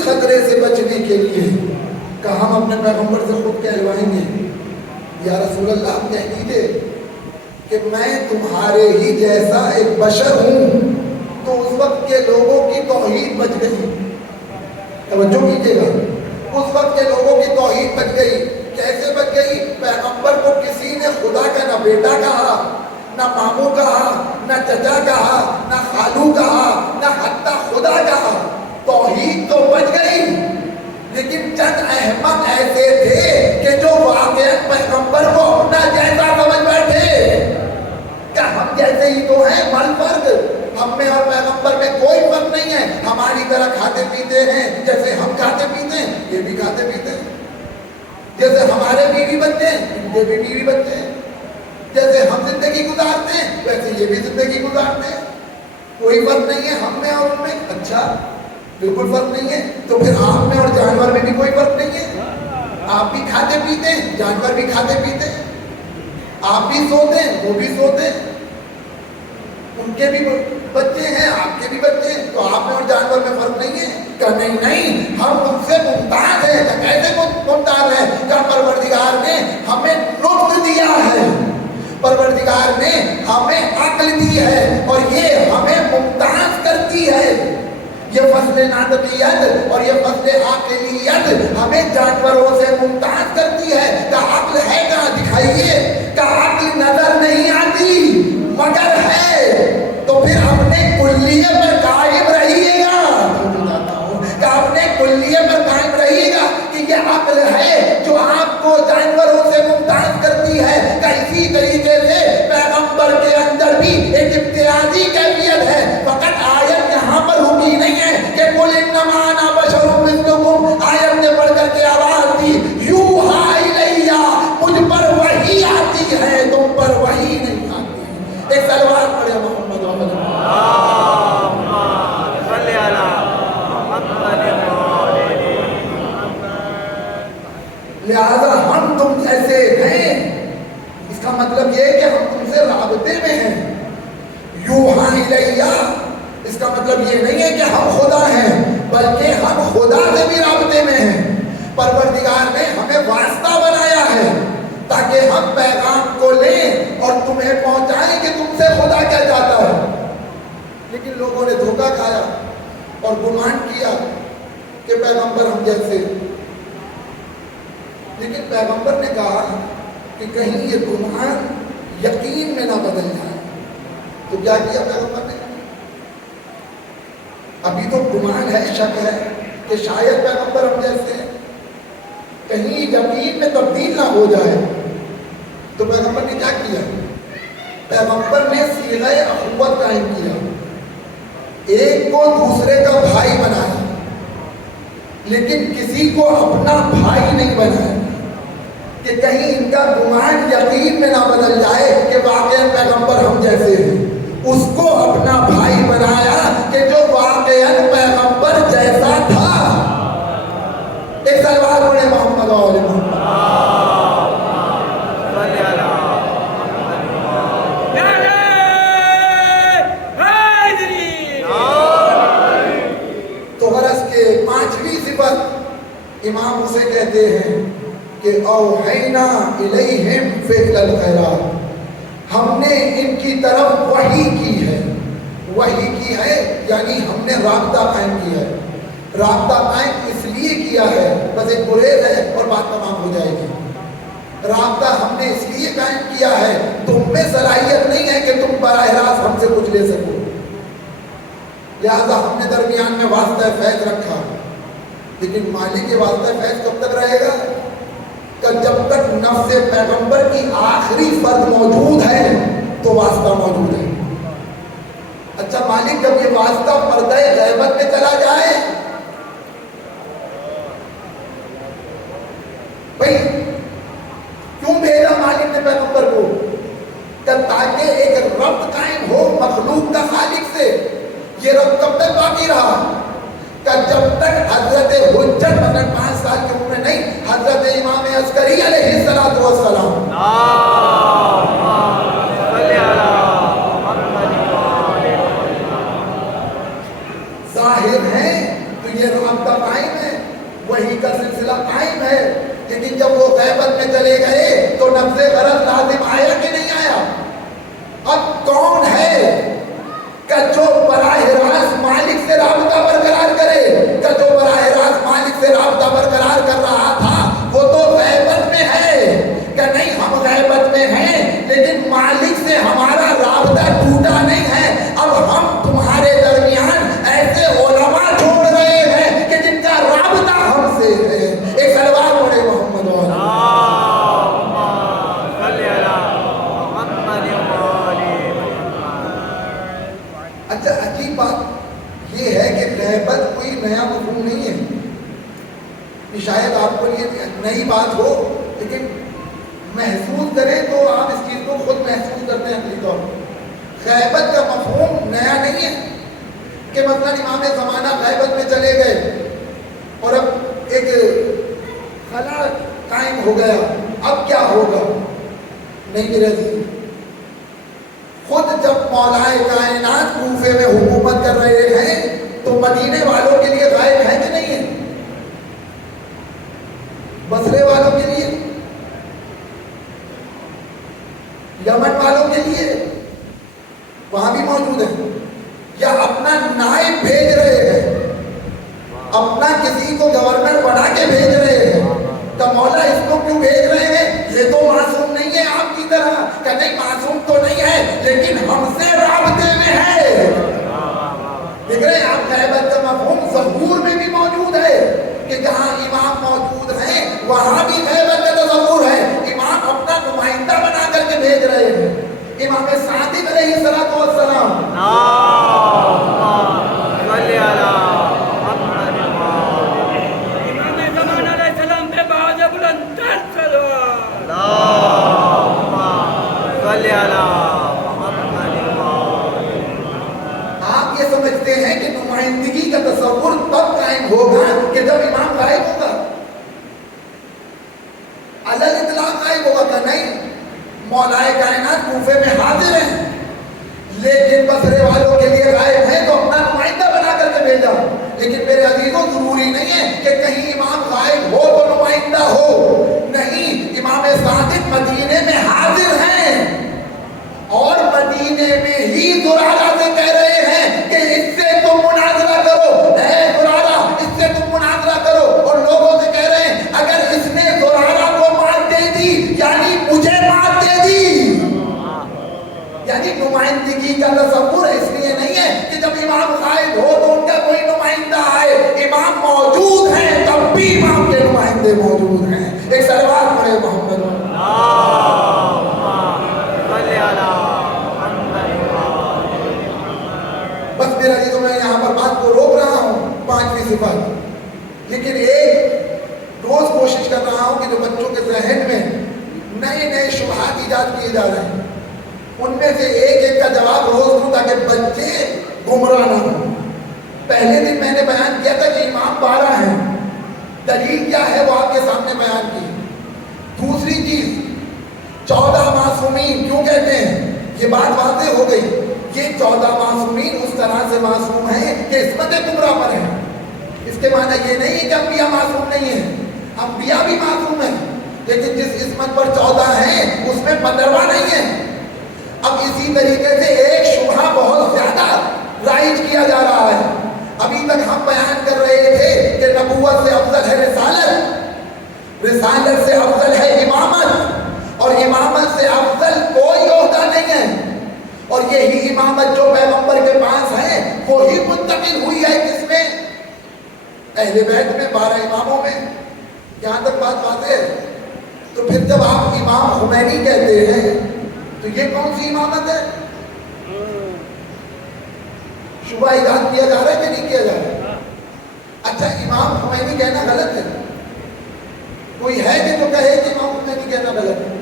خطرے سے بچنے کے لیے کہ ہم اپنے پیغمبر سے خود کہلوائیں گے یا رسول اللہ کہہ دیجئے کہ میں تمہارے ہی جیسا ایک بشر ہوں، تو اس وقت کے لوگوں کی توحید بچ گئی۔ توجہ کیجئے گا، اس وقت کے لوگوں کی توحید بچ گئی۔ کیسے بچ گئی؟ پیغمبر کو کسی نے خدا کا نہ بیٹا کہا، نہ ماموں کہا، نہ چچا کہا، نہ خالو کہا، نہ حتیٰ خدا کہا۔ توحید تو بچ گئی، لیکن چند احمق ایسے تھے کہ جو واقعات پیغمبر کو اپنا جیسا سمجھ بیٹھے۔ کیا ہم جیسے ہی تو ہیں؟ بل فرق ہم میں اور پیغمبر میں کوئی فرق نہیں ہے۔ ہماری طرح کھاتے پیتے ہیں، جیسے ہم کھاتے پیتے ہیں یہ بھی کھاتے پیتے ہیں، جیسے ہمارے بیوی بچے ہیں ان کے بھی بیوی بچے ہیں، جیسے ہم زندگی گزارتے ہیں ویسے یہ بھی زندگی گزارتے ہیں، کوئی فرق نہیں ہے ہم میں اور ان میں۔ اچھا بالکل فرق نہیں ہے، تو پھر آپ میں اور جانور میں بھی کوئی فرق نہیں ہے؟ آپ بھی کھاتے پیتے ہیں، جانور بھی کھاتے پیتے ہیں، آپ بھی سوتے ہیں وہ بھی سوتے ہیں، ان کے بھی بچے ہیں آپ کے بھی بچے ہیں، تو آپ میں اور جانور میں فرق نہیں ہے؟ کہ نہیں ہم ان سے ممتاز ہیں۔ کیسے ممتاز ہیں؟ کہ پروردگار نے ہمیں نطق دیا ہے، پروردگار نے ہمیں عقل دی ہے، اور یہ ہمیں ممتاز کرتی ہے۔ یہ فضل نادمیت اور یہ فضل عاقلیت ہمیں جانوروں سے ممتاز کرتی ہے۔ کہ عقل ہے کہاں؟ دکھائیے۔ کہ عقل نظر نہیں آتی مگر ہے، تو پھر اپنے کلیے پر قائم رہیے گا، کہ اپنے کلیے پر قائم رہیے گا کہ یہ عقل ہے جو آپ کو جانوروں سے ممتاز کرتی ہے۔ کہ اسی طریقے سے پیغمبر کے اندر بھی ایک امتیازی کیفیت ہے۔ فقط آیت یہاں پر رکی نہیں ہے کہ قل انما انا بشر مثلکم، آیت نے پڑھ کر کے آواز دی یوحا الیہ، مجھ پر وحی آتی ہے تم پر وحی نہیں آتی۔ ایک سلوات پڑھے محمد وحمد لہذا ہم تم جیسے ہیں، اس کا مطلب یہ ہے کہ ہم تم سے رابطے میں ہیں، یوحا الیہ، اس کا مطلب یہ نہیں ہے کہ ہم خدا ہیں، بلکہ ہم خدا سے بھی رابطے میں ہیں۔ پروردگار نے ہمیں واسطہ بنایا ہے تاکہ ہم پیغام کو لیں اور تمہیں پہنچائیں کہ تم سے خدا کیا چاہتا ہے۔ لیکن لوگوں نے دھوکہ کھایا اور گمان کیا کہ پیغمبر ہم جیسے، لیکن پیغمبر نے کہا کہ کہیں یہ گمان یقین میں نہ بدل جائے۔ تو کیا کیا پیغمبر نے؟ ابھی تو گمان ہے، شک ہے کہ شاید پیغمبر ہم جیسے ہیں، کہیں یقین میں تبدیل نہ ہو جائے۔ تو پیغمبر نے کیا کیا؟ پیغمبر نے صیغہ اخوت قائم کیا، ایک کو دوسرے کا بھائی بنایا، لیکن کسی کو اپنا بھائی نہیں بنایا کہ کہیں ان کا گمان یقین میں نہ بدل جائے کہ واقعی پیغمبر ہم جیسے ہیں۔ اس کو اپنا بھائی بنایا کہ جو واقعی پیغمبر جیسا تھا۔ ایک سلوات پڑھے محمد اور محمد۔ تو غرض کے پانچویں صفت امام اسے کہتے ہیں کہ اوحینا الیہم فعل الخیرات، ہم نے ان کی طرف وحی کی ہے۔ وحی کی ہے یعنی ہم نے رابطہ قائم کیا ہے۔ رابطہ قائم اس لیے کیا ہے، بس ایک گریز ہے اور بات تمام ہو جائے گی۔ رابطہ ہم نے اس لیے قائم کیا ہے، تم میں صلاحیت نہیں ہے کہ تم براہ راست ہم سے کچھ لے سکو، لہذا ہم نے درمیان میں واسطہ فیض رکھا۔ لیکن مالک کے واسطہ فیض کب تک رہے گا؟ کہ جب تک نفس پیغمبر کی آخری فرد موجود ہے تو واسطہ موجود ہے۔ اچھا مالک جب یہ واسطہ پردہ غیبت میں چلا جائے، بھائی کیوں بھیجا مالک نے پیغمبر کو؟ تاکہ ایک ربط قائم ہو مخلوق کا خالق سے۔ یہ ربط کب تک باقی رہا؟ کہ جب تک حضرت حجت مثلا 5 سال کی عمر میں نہیں، حضرت امام عسکری علیہ السلام ظاہر ہیں تو یہ رابطہ قائم ہے، وہی کا سلسلہ قائم ہے۔ لیکن جب وہ غیبت میں چلے گئے تو نفس غرض لازم آیا کہ نہیں آیا؟ اب کون ہے کہ جو براہ راست مالک سے رابطہ برقرار کرے؟ کہ جو براہ راست مالک سے رابطہ برقرار کر رہا تھا وہ تو غیبت میں ہے۔ کہ نہیں ہم غیبت میں ہیں لیکن مالک سے ہمارا رابطہ ٹوٹا نہیں ہے۔ اب ہم تمہارے درمیان ایسے علماء چھوڑ رہے ہیں کہ جن کا رابطہ ہم سے ہے۔ ایک سلوات پڑھے محمد اور اچھا عجیب بات یہ ہے کہ غیبت کوئی نیا مفہوم نہیں ہے، شاید آپ کو یہ نئی بات ہو، لیکن محسوس کریں تو آپ اس چیز کو خود محسوس کرتے ہیں اپنی طور پر۔ غیبت کا مفہوم نیا نہیں ہے کہ مثلا امام زمانہ غیبت میں چلے گئے اور اب ایک خلا قائم ہو گیا، اب کیا ہوگا؟ نہیں میرے عزیز، خود جب مولائے کائنات کوفے میں حکومت کر رہے ہیں تو مدینے والوں کے لیے غائب ہے کہ نہیں ہے؟ بصرے والوں کے لیے، یمن والوں کے لیے وہاں بھی موجود ہے، یا اپنا نائب بھیج رہے ہیں، اپنا کسی کو گورنر بنا کے بھیج رہے ہیں، تو مولا اس کو کیوں بھیج رہے ہیں؟ یہ تو معصوم نہیں ہے آپ کی طرح، کہ نہیں معصوم تو نہیں ہے لیکن ہم سے رابطے میں ہے۔ دیکھ رہے ہیں آپ، غیبت کا مفہوم ظہور میں بھی موجود ہے کہ جہاں امام موجود ہیں وہاں بھی غیبت کا تصور ہے۔ امام اپنا نمائندہ بنا کر کے بھیج رہے ہیں۔ امام صادق علیہ السلام آپ یہ سمجھتے ہیں کہ نمائندگی کا تصور تب قائم ہوگا کہ جب امام غائب ہوگا، علل اطلاق غائب ہوگا؟ کہ نہیں، مولائے کائنات کوفے میں حاضر ہیں لیکن بسرے والوں کے لیے غائب ہے تو اپنا نمائندہ بنا کر کے بھیجا. لیکن میرے عزیزوں ضروری نہیں ہے کہ کہیں امام غائب ہو تو نمائندہ ہو. نہیں، امام صادق مدینے میں حاضر ہیں اور مدینے میں ہی زرارہ سے کہہ رہے ہیں کہ اس سے تم مناظرہ کرو، اے زرارہ اس سے تم مناظرہ کرو. اور لوگوں سے کہہ رہے ہیں اگر اس نے زرارہ کو مات دے دی یعنی مجھے مات دے دی. یعنی نمائندگی کا تصور اس لیے نہیں ہے کہ جب امام غائب ہو تو ان کا کوئی نمائندہ آئے. امام موجود ہیں تب بھی امام کے نمائندے موجود ہیں. ایک صلوات پڑھے محمد. بس میرا چیزوں میں یہاں پر بات کو روک رہا ہوں 5ویں صفت. لیکن ایک روز کوشش کر رہا ہوں کہ جو بچوں کے ذہن میں نئے نئے شبہات ایجاد کیے جا رہے ہیں ان میں سے ایک کا جواب روز دوں تاکہ بچے گمراہ نہ ہوں. پہلے دن میں نے بیان کیا تھا کہ امام 12 ہیں. دلیل کیا ہے وہ آپ کے سامنے بیان کی. دوسری چیز 14 معصومین کیوں کہتے ہیں یہ بات واضح ہو گئی. یہ 14 معصومین اس طرح سے معصوم ہیں کہ عصمت کبریٰ پر ہیں. اس کے معنی یہ نہیں ہے کہ انبیاء معصوم نہیں ہیں، انبیاء بھی معصوم ہیں، لیکن جس عصمت پر 14 ہیں اس میں 15واں نہیں ہے. اب اسی طریقے سے ایک شبہ بہت زیادہ رائج کیا جا رہا ہے. ابھی تک ہم بیان کر رہے تھے کہ نبوت سے افضل ہے رسالت، رسالت سے افضل ہے امامت، اور امامت سے افضل کوئی عہدہ نہیں ہے. اور یہی امامت جو پیغمبر کے پاس ہے وہی منتقل ہوئی ہے کس میں؟ اہل بیت میں، 12 اماموں میں. یہاں تک بات واضح ہے. تو پھر جب آپ امام خمینی کہتے ہیں تو یہ کون سی امامت ہے؟ شبہ ایجاد کیا جا رہا ہے کہ نہیں کیا جا رہا؟ اچھا امام خمینی کہنا غلط ہے؟ کوئی ہے کہ جو کہے کہ امام خمینی کہنا غلط ہے؟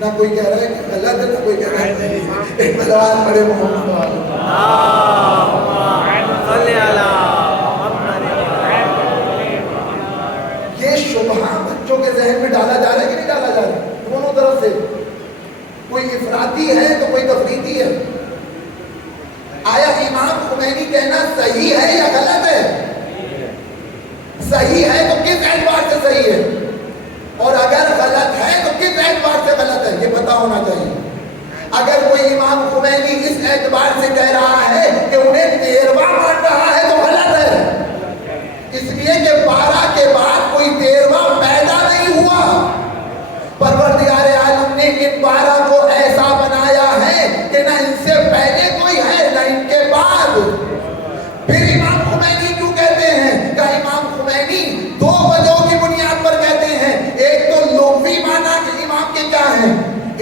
نہ کوئی کہہ رہا ہے کہ غلط ہے، نہ کوئی کہہ رہا ہے. ایک بلوان بڑے محمد یہ شبہ بچوں کے ذہن میں ڈالا جا رہا ہے کہ نہیں ڈالا جا رہا ہے؟ دونوں طرف سے کوئی افراطی ہے تو کوئی تفریطی ہے. آیا امام خمینی کہنا صحیح ہے یا غلط ہے؟ صحیح ہے تو کس اعتبار سے صحیح ہے، اور اگر غلط ہے تو کس اعتبار سے غلط ہے، یہ پتا ہونا چاہیے. اگر کوئی امام خمینی اس اعتبار سے کہہ رہا ہے کہ انہیں 13واں مان رہا ہے تو غلط ہے، اس لیے کہ 12 کے بعد کوئی 13واں پیدا نہیں ہوا. پروردگار عالم نے ان 12 کو ایسا بنایا ہے کہ نہ ان سے پہلے کوئی ہے نہ ان کے بعد. پھر امام خمینی کیوں کہتے ہیں؟ کہ امام خمینی 2 وجہوں کی بنیاد پر کہتے ہیں. ایک تو لغوی معنی کہ امام کے کیا ہیں.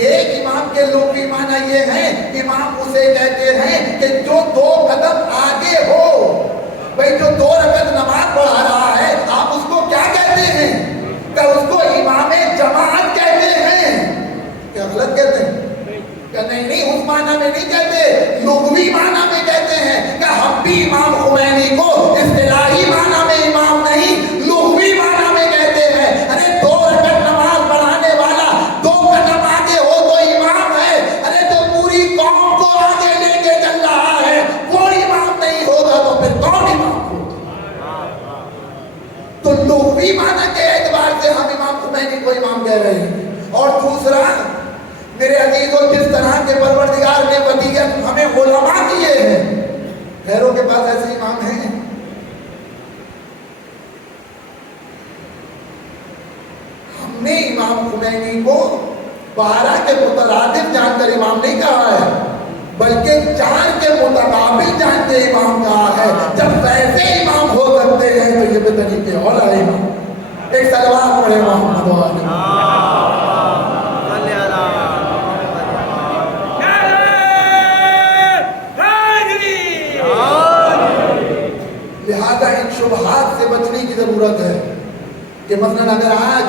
ایک امام کے لغوی معنی یہ ہے امام اسے کہتے ہیں کہ جو 2 قدم آگے ہو. بھئی جو 2 رکعت نماز پڑھا رہا ہے آپ اس کو کیا کہتے ہیں؟ کہ اس کو امام جماعت کہتے ہیں. کیا غلط کہتے ہیں؟ کہ نہیں اس معنی میں نہیں کہتے، لغوی معنی میں کہتے ہیں. کہ ہم بھی امام خمینی کو اصطلاحی معنی میں امام نہیں لغوی معنی میں کہتے ہیں. ارے 2 رکعت نماز پڑھانے والا 2 قدم آگے ہو تو امام ہے. ارے تو پوری قوم کو آگے لے کے چل رہا ہے وہ امام نہیں ہوگا تو پھر کون امام ہوگا؟ تو لغوی معنی کے اعتبار سے ہم امام خمینی کو امام کہہ رہے ہیں. اور دوسرا میرے عزیزوں جس طرح کے پروردگار نے ودیعت ہمیں علماء کیے ہیں، غیروں کے پاس ایسے امام ہیں؟ ہم نے امام خمینی کو 12 کے مترادف جان کر امام نہیں کہا ہے بلکہ 4 کے متقابل جان کے امام کہا ہے. جب ویسے امام ہو سکتے ہیں تو یہ بے طریقے اور آئے امام. ایک صلوات پڑھے محمد وآلہ. لہذا ان شبہات سے بچنے کی ضرورت ہے کہ مثلا اگر آج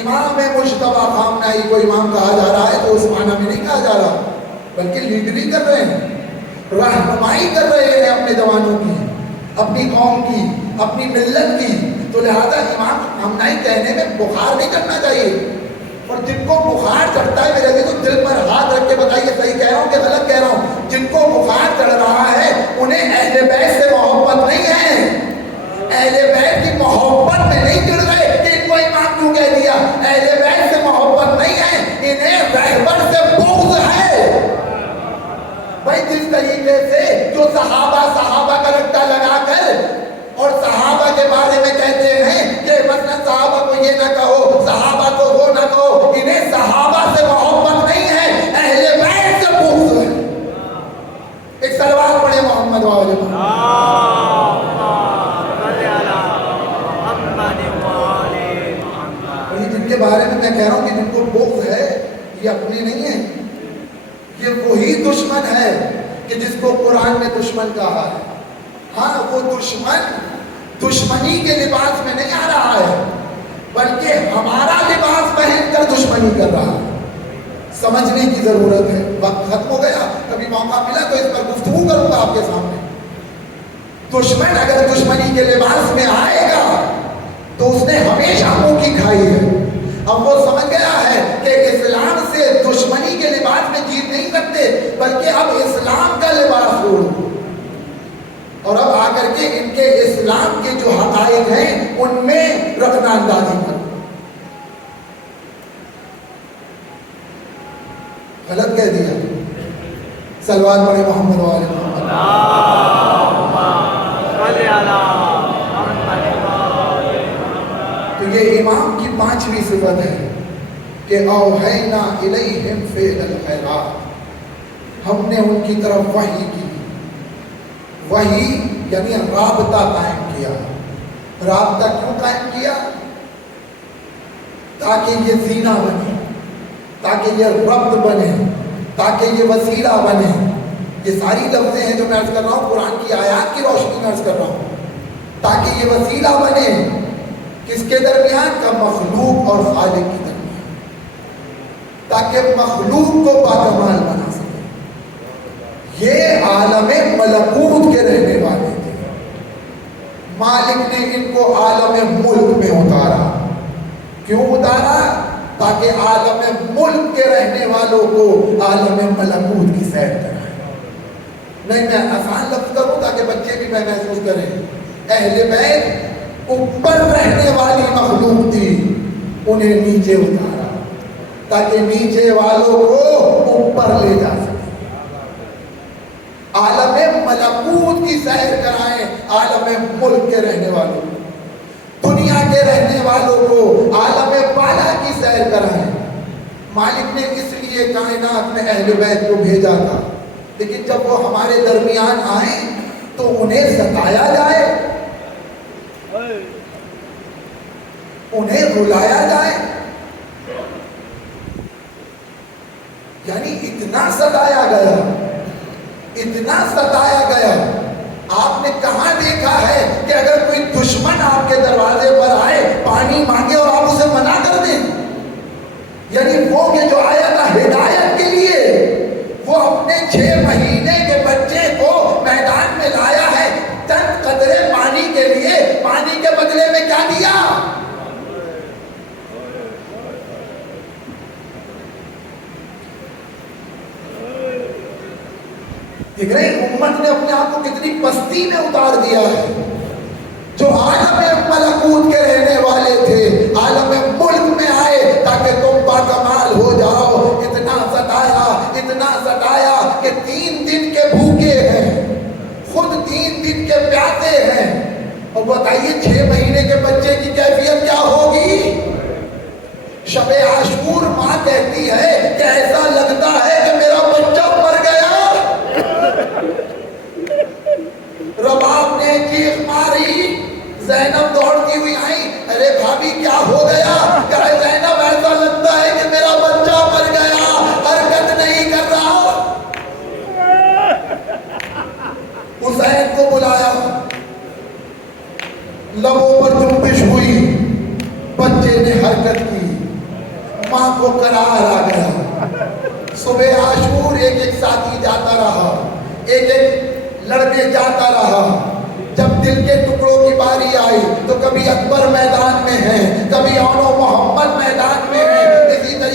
امام مجتبیٰ خامنہئی کو امام کہا جا رہا ہے تو اس معنی میں نہیں کہا جا رہا بلکہ لیڈری کر رہے ہیں، رہنمائی کر رہے ہیں اپنے جوانوں کی، اپنی قوم کی، اپنی ملت کی. تو لہذا امام خامنہئی کہنے میں بخار نہیں کرنا چاہیے. اور جن کو بخار چڑھتا ہے میرے تو دل پر ہاتھ رکھ کے بتائیے صحیح کہہ رہا ہوں کہ غلط کہہ رہا ہوں، جن کو بخار چڑھ رہا ہے انہیں اہل بیت سے محبت نہیں ہے، اہل بیت کی محبت میں نہیں جڑ گئے کہ ان کو امام کیوں کہہ دیا، اہل بیت سے محبت نہیں ہے، انہیں رہبر سے بغض ہے۔ بھائی جس طریقے سے جو صحابہ کا رٹا لگا کر اور صحابہ کے بارے میں کہتے ہیں کہ مثلا صحابہ کو یہ نہ کہو، صحابہ کو وہ نہ کہو، انہیں صحابہ سے محبت نہیں ہے، اہل بیت سے بغض ہے۔ ایک صلوات پڑھے محمد والے اور یہ جن کے بارے میں کہہ رہا ہوں کہ جن کو بغض ہے یہ اپنے نہیں ہیں، یہ وہی دشمن ہے کہ جس کو قرآن نے دشمن کہا ہے۔ ہاں وہ دشمن دشمنی کے لباس میں نہیں آ رہا ہے بلکہ ہمارا لباس پہن کر دشمنی کر رہا ہے۔ سمجھنے کی ضرورت ہے، وقت ختم ہو گیا، کبھی موقع ملا تو اس پر گفتگو کروں گا آپ کے سامنے۔ دشمن اگر دشمنی کے لباس میں آئے گا تو اس نے ہمیشہ منہ کی کھائی ہے۔ اب وہ سمجھ گیا ہے کہ اسلام سے دشمنی کے لباس میں جیت نہیں سکتے بلکہ اب اسلام کا لباس اوڑھو، اور اب آ کر کے ان کے اسلام کے جو حقائق ہیں ان میں رخنہ اندازی کرو۔ غلط کہہ دیا، صلوات پڑھے محمد والے محمد۔ تو یہ امام کی 5ویں صفت ہے کہ اوحینا الیہم فعل الخیرات، ہم نے ان کی طرف وحی کی۔ وحی یعنی رابطہ قائم کیا۔ رابطہ کیوں قائم کیا؟ تاکہ یہ زینہ بنے، تاکہ یہ ربط بنے، تاکہ یہ وسیلہ بنے۔ یہ ساری لفظیں ہیں جو میں عرض کر رہا ہوں قرآن کی آیات کی روشنی میں عرض کر رہا ہوں، تاکہ یہ وسیلہ بنے کس کے درمیان کا؟ مخلوق اور خالق کے درمیان، تاکہ مخلوق کو باکمال بنا سکے۔ یہ عالم ملکوت کے رہنے والے تھے، مالک نے ان کو عالم ملک میں اتارا۔ کیوں اتارا؟ تاکہ عالم ملک کے رہنے والوں کو عالم ملکوت کی سیر کرائے۔ نہیں میں آسان لفظ کروں تاکہ بچے بھی میں محسوس کریں، اہل بیت اوپر رہنے والی مخلوق تھی، انہیں نیچے اتارا تاکہ نیچے والوں کو اوپر لے جا سکے، عالم ملکوت کی سیر کرائیں عالم ملک کے رہنے والوں کو، دنیا کے رہنے والوں کو عالم بالا کی سیر کرائیں۔ مالک نے اس لیے کائنات میں اہل بیت کو بھیجا تھا، لیکن جب وہ ہمارے درمیان آئیں تو انہیں ستایا جائے، انہیں رلایا جائے، یعنی اتنا ستایا گیا، اتنا ستایا گیا۔ آپ نے کہاں دیکھا ہے کہ اگر کوئی دشمن آپ کے دروازے پر آئے پانی مانگے اور آپ اسے منع کر دیں؟ یعنی وہ کہ جو آیا تھا ہدایت کے لیے، وہ اپنے 6 مہینے کے بچے کو میدان میں لایا ہے چند قطرے پانی کے لیے، پانی کے بدلے میں کیا دیا؟ دیکھ رہے ہیں امت نے اپنے آپ کو کتنی پستی میں اتار دیا ہے۔ جو عالم ملکوت کے رہنے والے تھے عالم ملک میں آئے تاکہ تم باکمال ہو جاؤ، اتنا ستایا کہ 3 دن کے بھوکے ہیں، خود 3 دن کے پیاسے ہیں، اور بتائیے 6 مہینے کے بچے کی کیفیت کیا ہوگی؟ شب عاشور ماں کہتی ہے کہ ایسا لگتا ہے کہ میرا بچہ مر گیا۔ رباب نے چیخ ماری، زینب دوڑتی ہوئی آئی، ارے بھابھی کیا ہو گیا؟ کہے زینب ایسا لگتا ہے کہ میرا بچہ مر گیا، حرکت نہیں کر رہا۔ حسین کو بلایا، لبوں پر جنبش ہوئی، بچے نے حرکت کی، ماں کو قرار آ گیا۔ صبح عاشور ایک ساتھی جاتا رہا، ایک لڑکے جاتا رہا۔ جب دل کے ٹکڑوں کی باری آئی تو کبھی اکبر میدان میں ہے، کبھی اونو محمد میدان میں ہے، اسی طریقے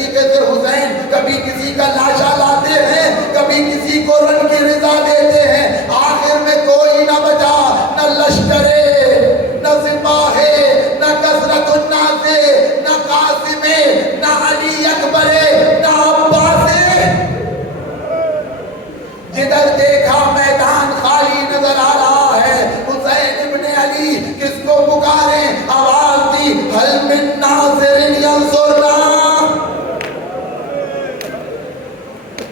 کبھی کسی کو رن کی رضا دیتے ہیں، آخر میں کوئی نہ بچا، نہ لشکرے، نہ سپاہے، نہ کثرت الناسے، نہ قاسمے، نہ علی اکبرے، نہ عباسے۔ جدھر دیکھا میدان خالی نظر آ رہا ہے، حسین ابن علی کس کو پکاریں؟ آواز دی، حل من ناصر ینصرنا،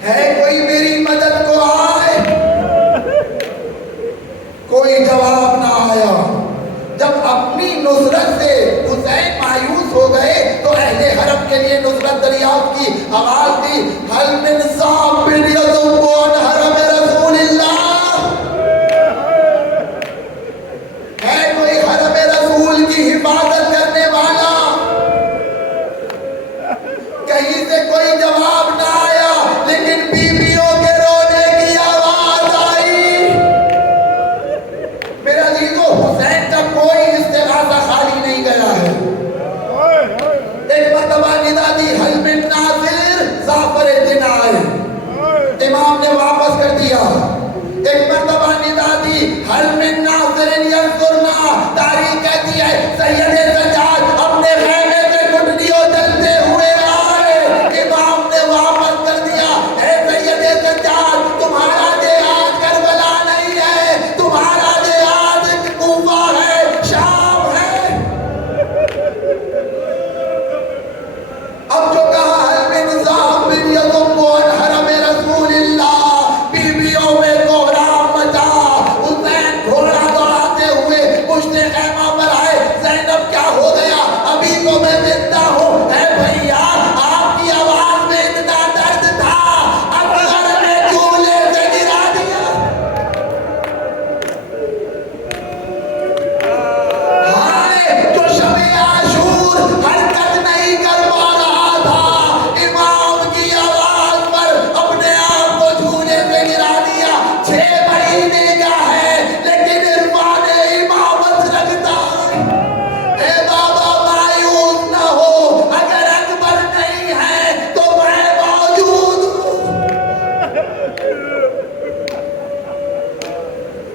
ہے کوئی میری مدد کو آئے؟ کوئی جواب نہ آیا۔ جب اپنی نصرت سے حسین مایوس ہو گئے تو اہل حرم کے لیے نصرت دریافت کی، آواز دی، حل من صاحب یذب عن حرم رسول اللہ، ہے کوئی حرم رسول کی حفاظت کرنے والا؟ کہیں سے کوئی جواب نہ آیا، لیکن بیویوں کے رونے کی آواز آئی۔ میرا عزیزو، حسین کا کوئی استغاثہ خالی نہیں گیا ہے۔ ایک مرتبہ ندا دی، حل من ناصر، ظافر دن آئے، امام نے واپس کر دیا۔ ایک مرتبہ ندا دی، حل من ناصر ینصرنا، تاریخ کہتی ہے سید سجاد اپنے خیمے سے گھٹنیوں جلتے ہوئے آئے، امام نے واپس کر دیا، اے سید سجاد تمہارا جہاد کربلا نہیں ہے، تمہارا جہاد کوفہ ہے، شام ہے۔ اب جو کہا حل من صاحب یذب عن حرم رسول اللہ، بیویوں میں کوہرام مچا، حسین گھوڑا دوڑاتے ہوئے پشت خیمہ پر آئے، زینب کیا ہو گیا؟ ابھی تو میں زندہ ہوں۔ اے بھیا، آپ کی آواز میں اتنا درد تھا، اصغر نے چولہے سے گرا دیا۔ ہائے جو شب عاشور حرکت نہیں کر پا رہا تھا، امام کی آواز پر اپنے آپ کو چولہے سے گرا دیا۔ 6 مہینے کا ہے لیکن عرفان امامت رکھتا ہے۔ اے بابا مایوس نہ ہو، اگر اکبر نہیں ہے تو میں موجود ہوں۔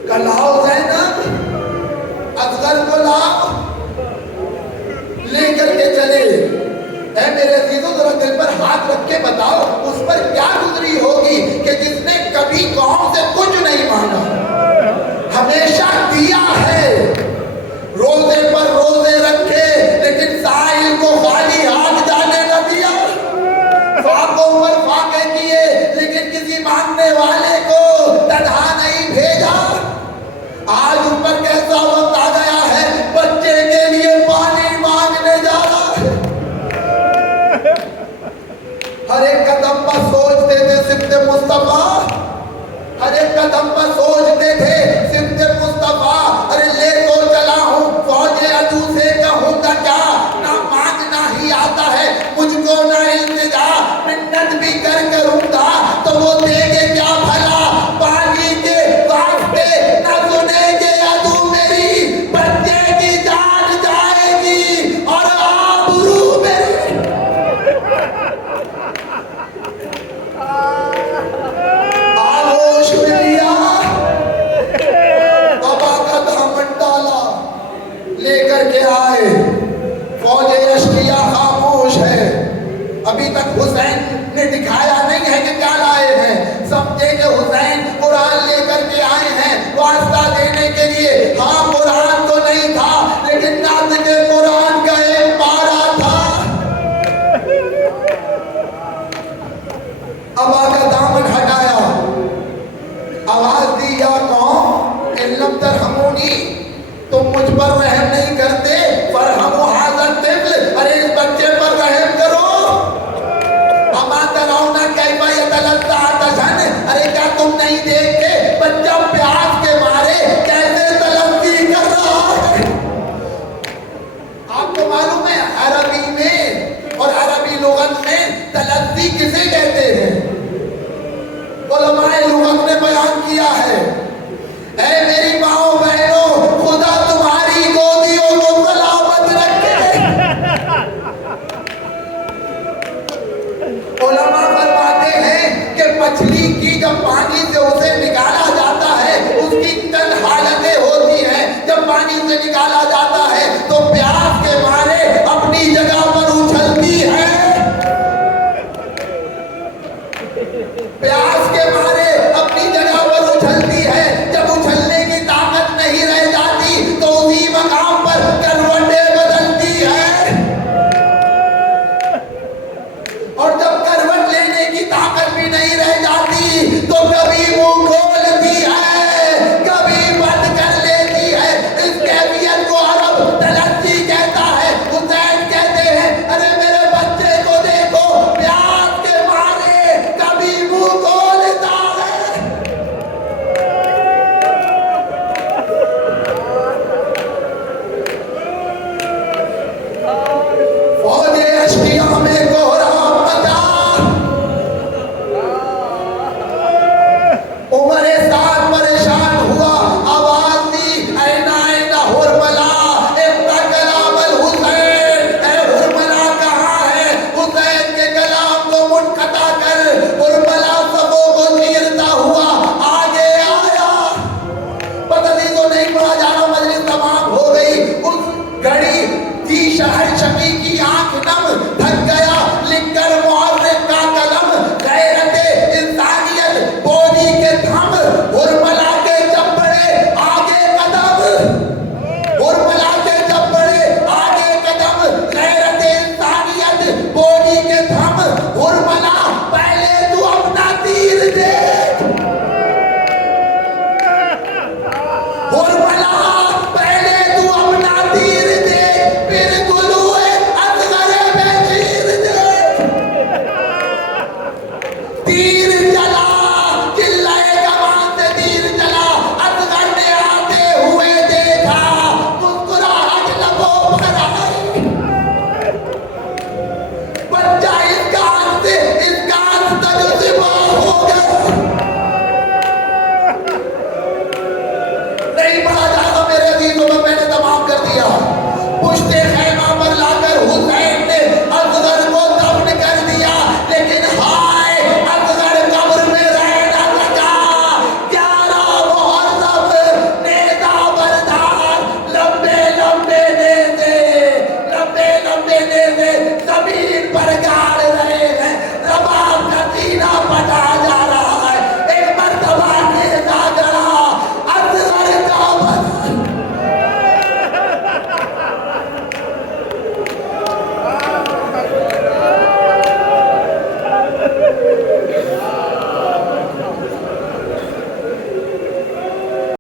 کل آؤ زینب، اصغر کو لاؤ، لے کر کے چلے۔ اے میرے عزیزو، ذرا دل پر ہاتھ رکھ کے بتاؤ اس پر کیا گزری ہوگی کہ جس نے کبھی قوم سے کچھ نہیں مانگا، ہمیشہ دیا ہے، روزے پر روزے رکھے لیکن سائل کو خالی ہاتھ جانے نہ دیا، فاقوں پر فاقے کیے لیکن کسی مانگنے والے کو تنہا نہیں بھیجا۔ آج اوپر کیسا وقت آ گیا ہے، بچے کے لیے پانی مانگنے جا رہا ہے۔ ہر ایک قدم پر سوچتے تھے سمت مصطفیٰ، ہر ایک قدم پر سوچتے تھے سمت مصطفیٰ، ارے لے تو چلا ہوں فوج عدو سے کہوں گا کیا، نہ مانگنا ہی آتا ہے مجھ کو نہ التجا، منت بھی کروں گا تو وہ دے گے کیا بھلا، پانی کے واسطے نہ سنے گے عدو میری، بچے کی جان جائے گی اور آبرو میری۔ آغوش میں لیا، ابا کا دامن ڈالا، لے کر کے آئے، فوج اشقیا خاموش ہے، ابھی تک حسین نے دکھایا نہیں ہے کہ کیا لائے ہیں، سمجھے کہ حسین قرآن لے کر کے آئے ہیں واسطہ دینے کے لیے۔ ہاں قرآن تو نہیں تھا لیکن ناطق قرآن کا ایک پارا تھا۔ ابا کا دامن ہٹایا، آواز دی، یا قوم ان لم ترحمونی، تم مجھ پر رحم نہیں کرتے، فرحموا ھذا الطفل، ارے اس بچے پر رحم کرو۔ اما ترون کیف یتلذذ عطشا، ارے کیا تم نہیں دیکھتے بچہ پیاس کے مارے کیسے تلذی کر رہا ہے۔ آپ کو معلوم ہے عربی میں اور عربی لغت میں تلذی کسے کہتے ہیں؟ علماء لغت نے بیان کیا ہے۔ اے میری ماؤں بہنوں، خدا تمہاری گودیوں کو سلامت رکھے۔ علماء فرماتے ہیں کہ مچھلی کی جب نکالا جاتا ہے تو پیاس کے مارے اپنی جگہ پر اچھلتی ہے، پیاس کے مارے اپنی جگہ پر اچھلتی ہے، جب اچھلنے کی طاقت نہیں رہ جاتی تو اسی مقام پر کروٹیں بدلتی ہے، اور جب کروٹ لینے کی طاقت بھی نہیں رہ جاتی تو کبھی منہ کھولتی ہے، کبھی بند کر لیتی ہے۔ اس کیفیت کو عرب تلقی کہتا ہے۔ حسین کہتے ہیں ارے میرے بچے کو دیکھو، پیاس کے مارے کبھی منہ کھولتا ہے۔ فوج اشقیاء میں کوہرام مچا، عمر سعد پریشان ہوا، آواز دی اینا اینا حرملا ابن کلام الحسین، اے حرملا کہاں ہے؟ حسین کے کلام کو منقطع کر حرملا صفوں کو چیرتا ہوا آگے آیا، پتہ نہیں تو نہیں پڑا، جانا مجلس تمام ہو گئی۔ اس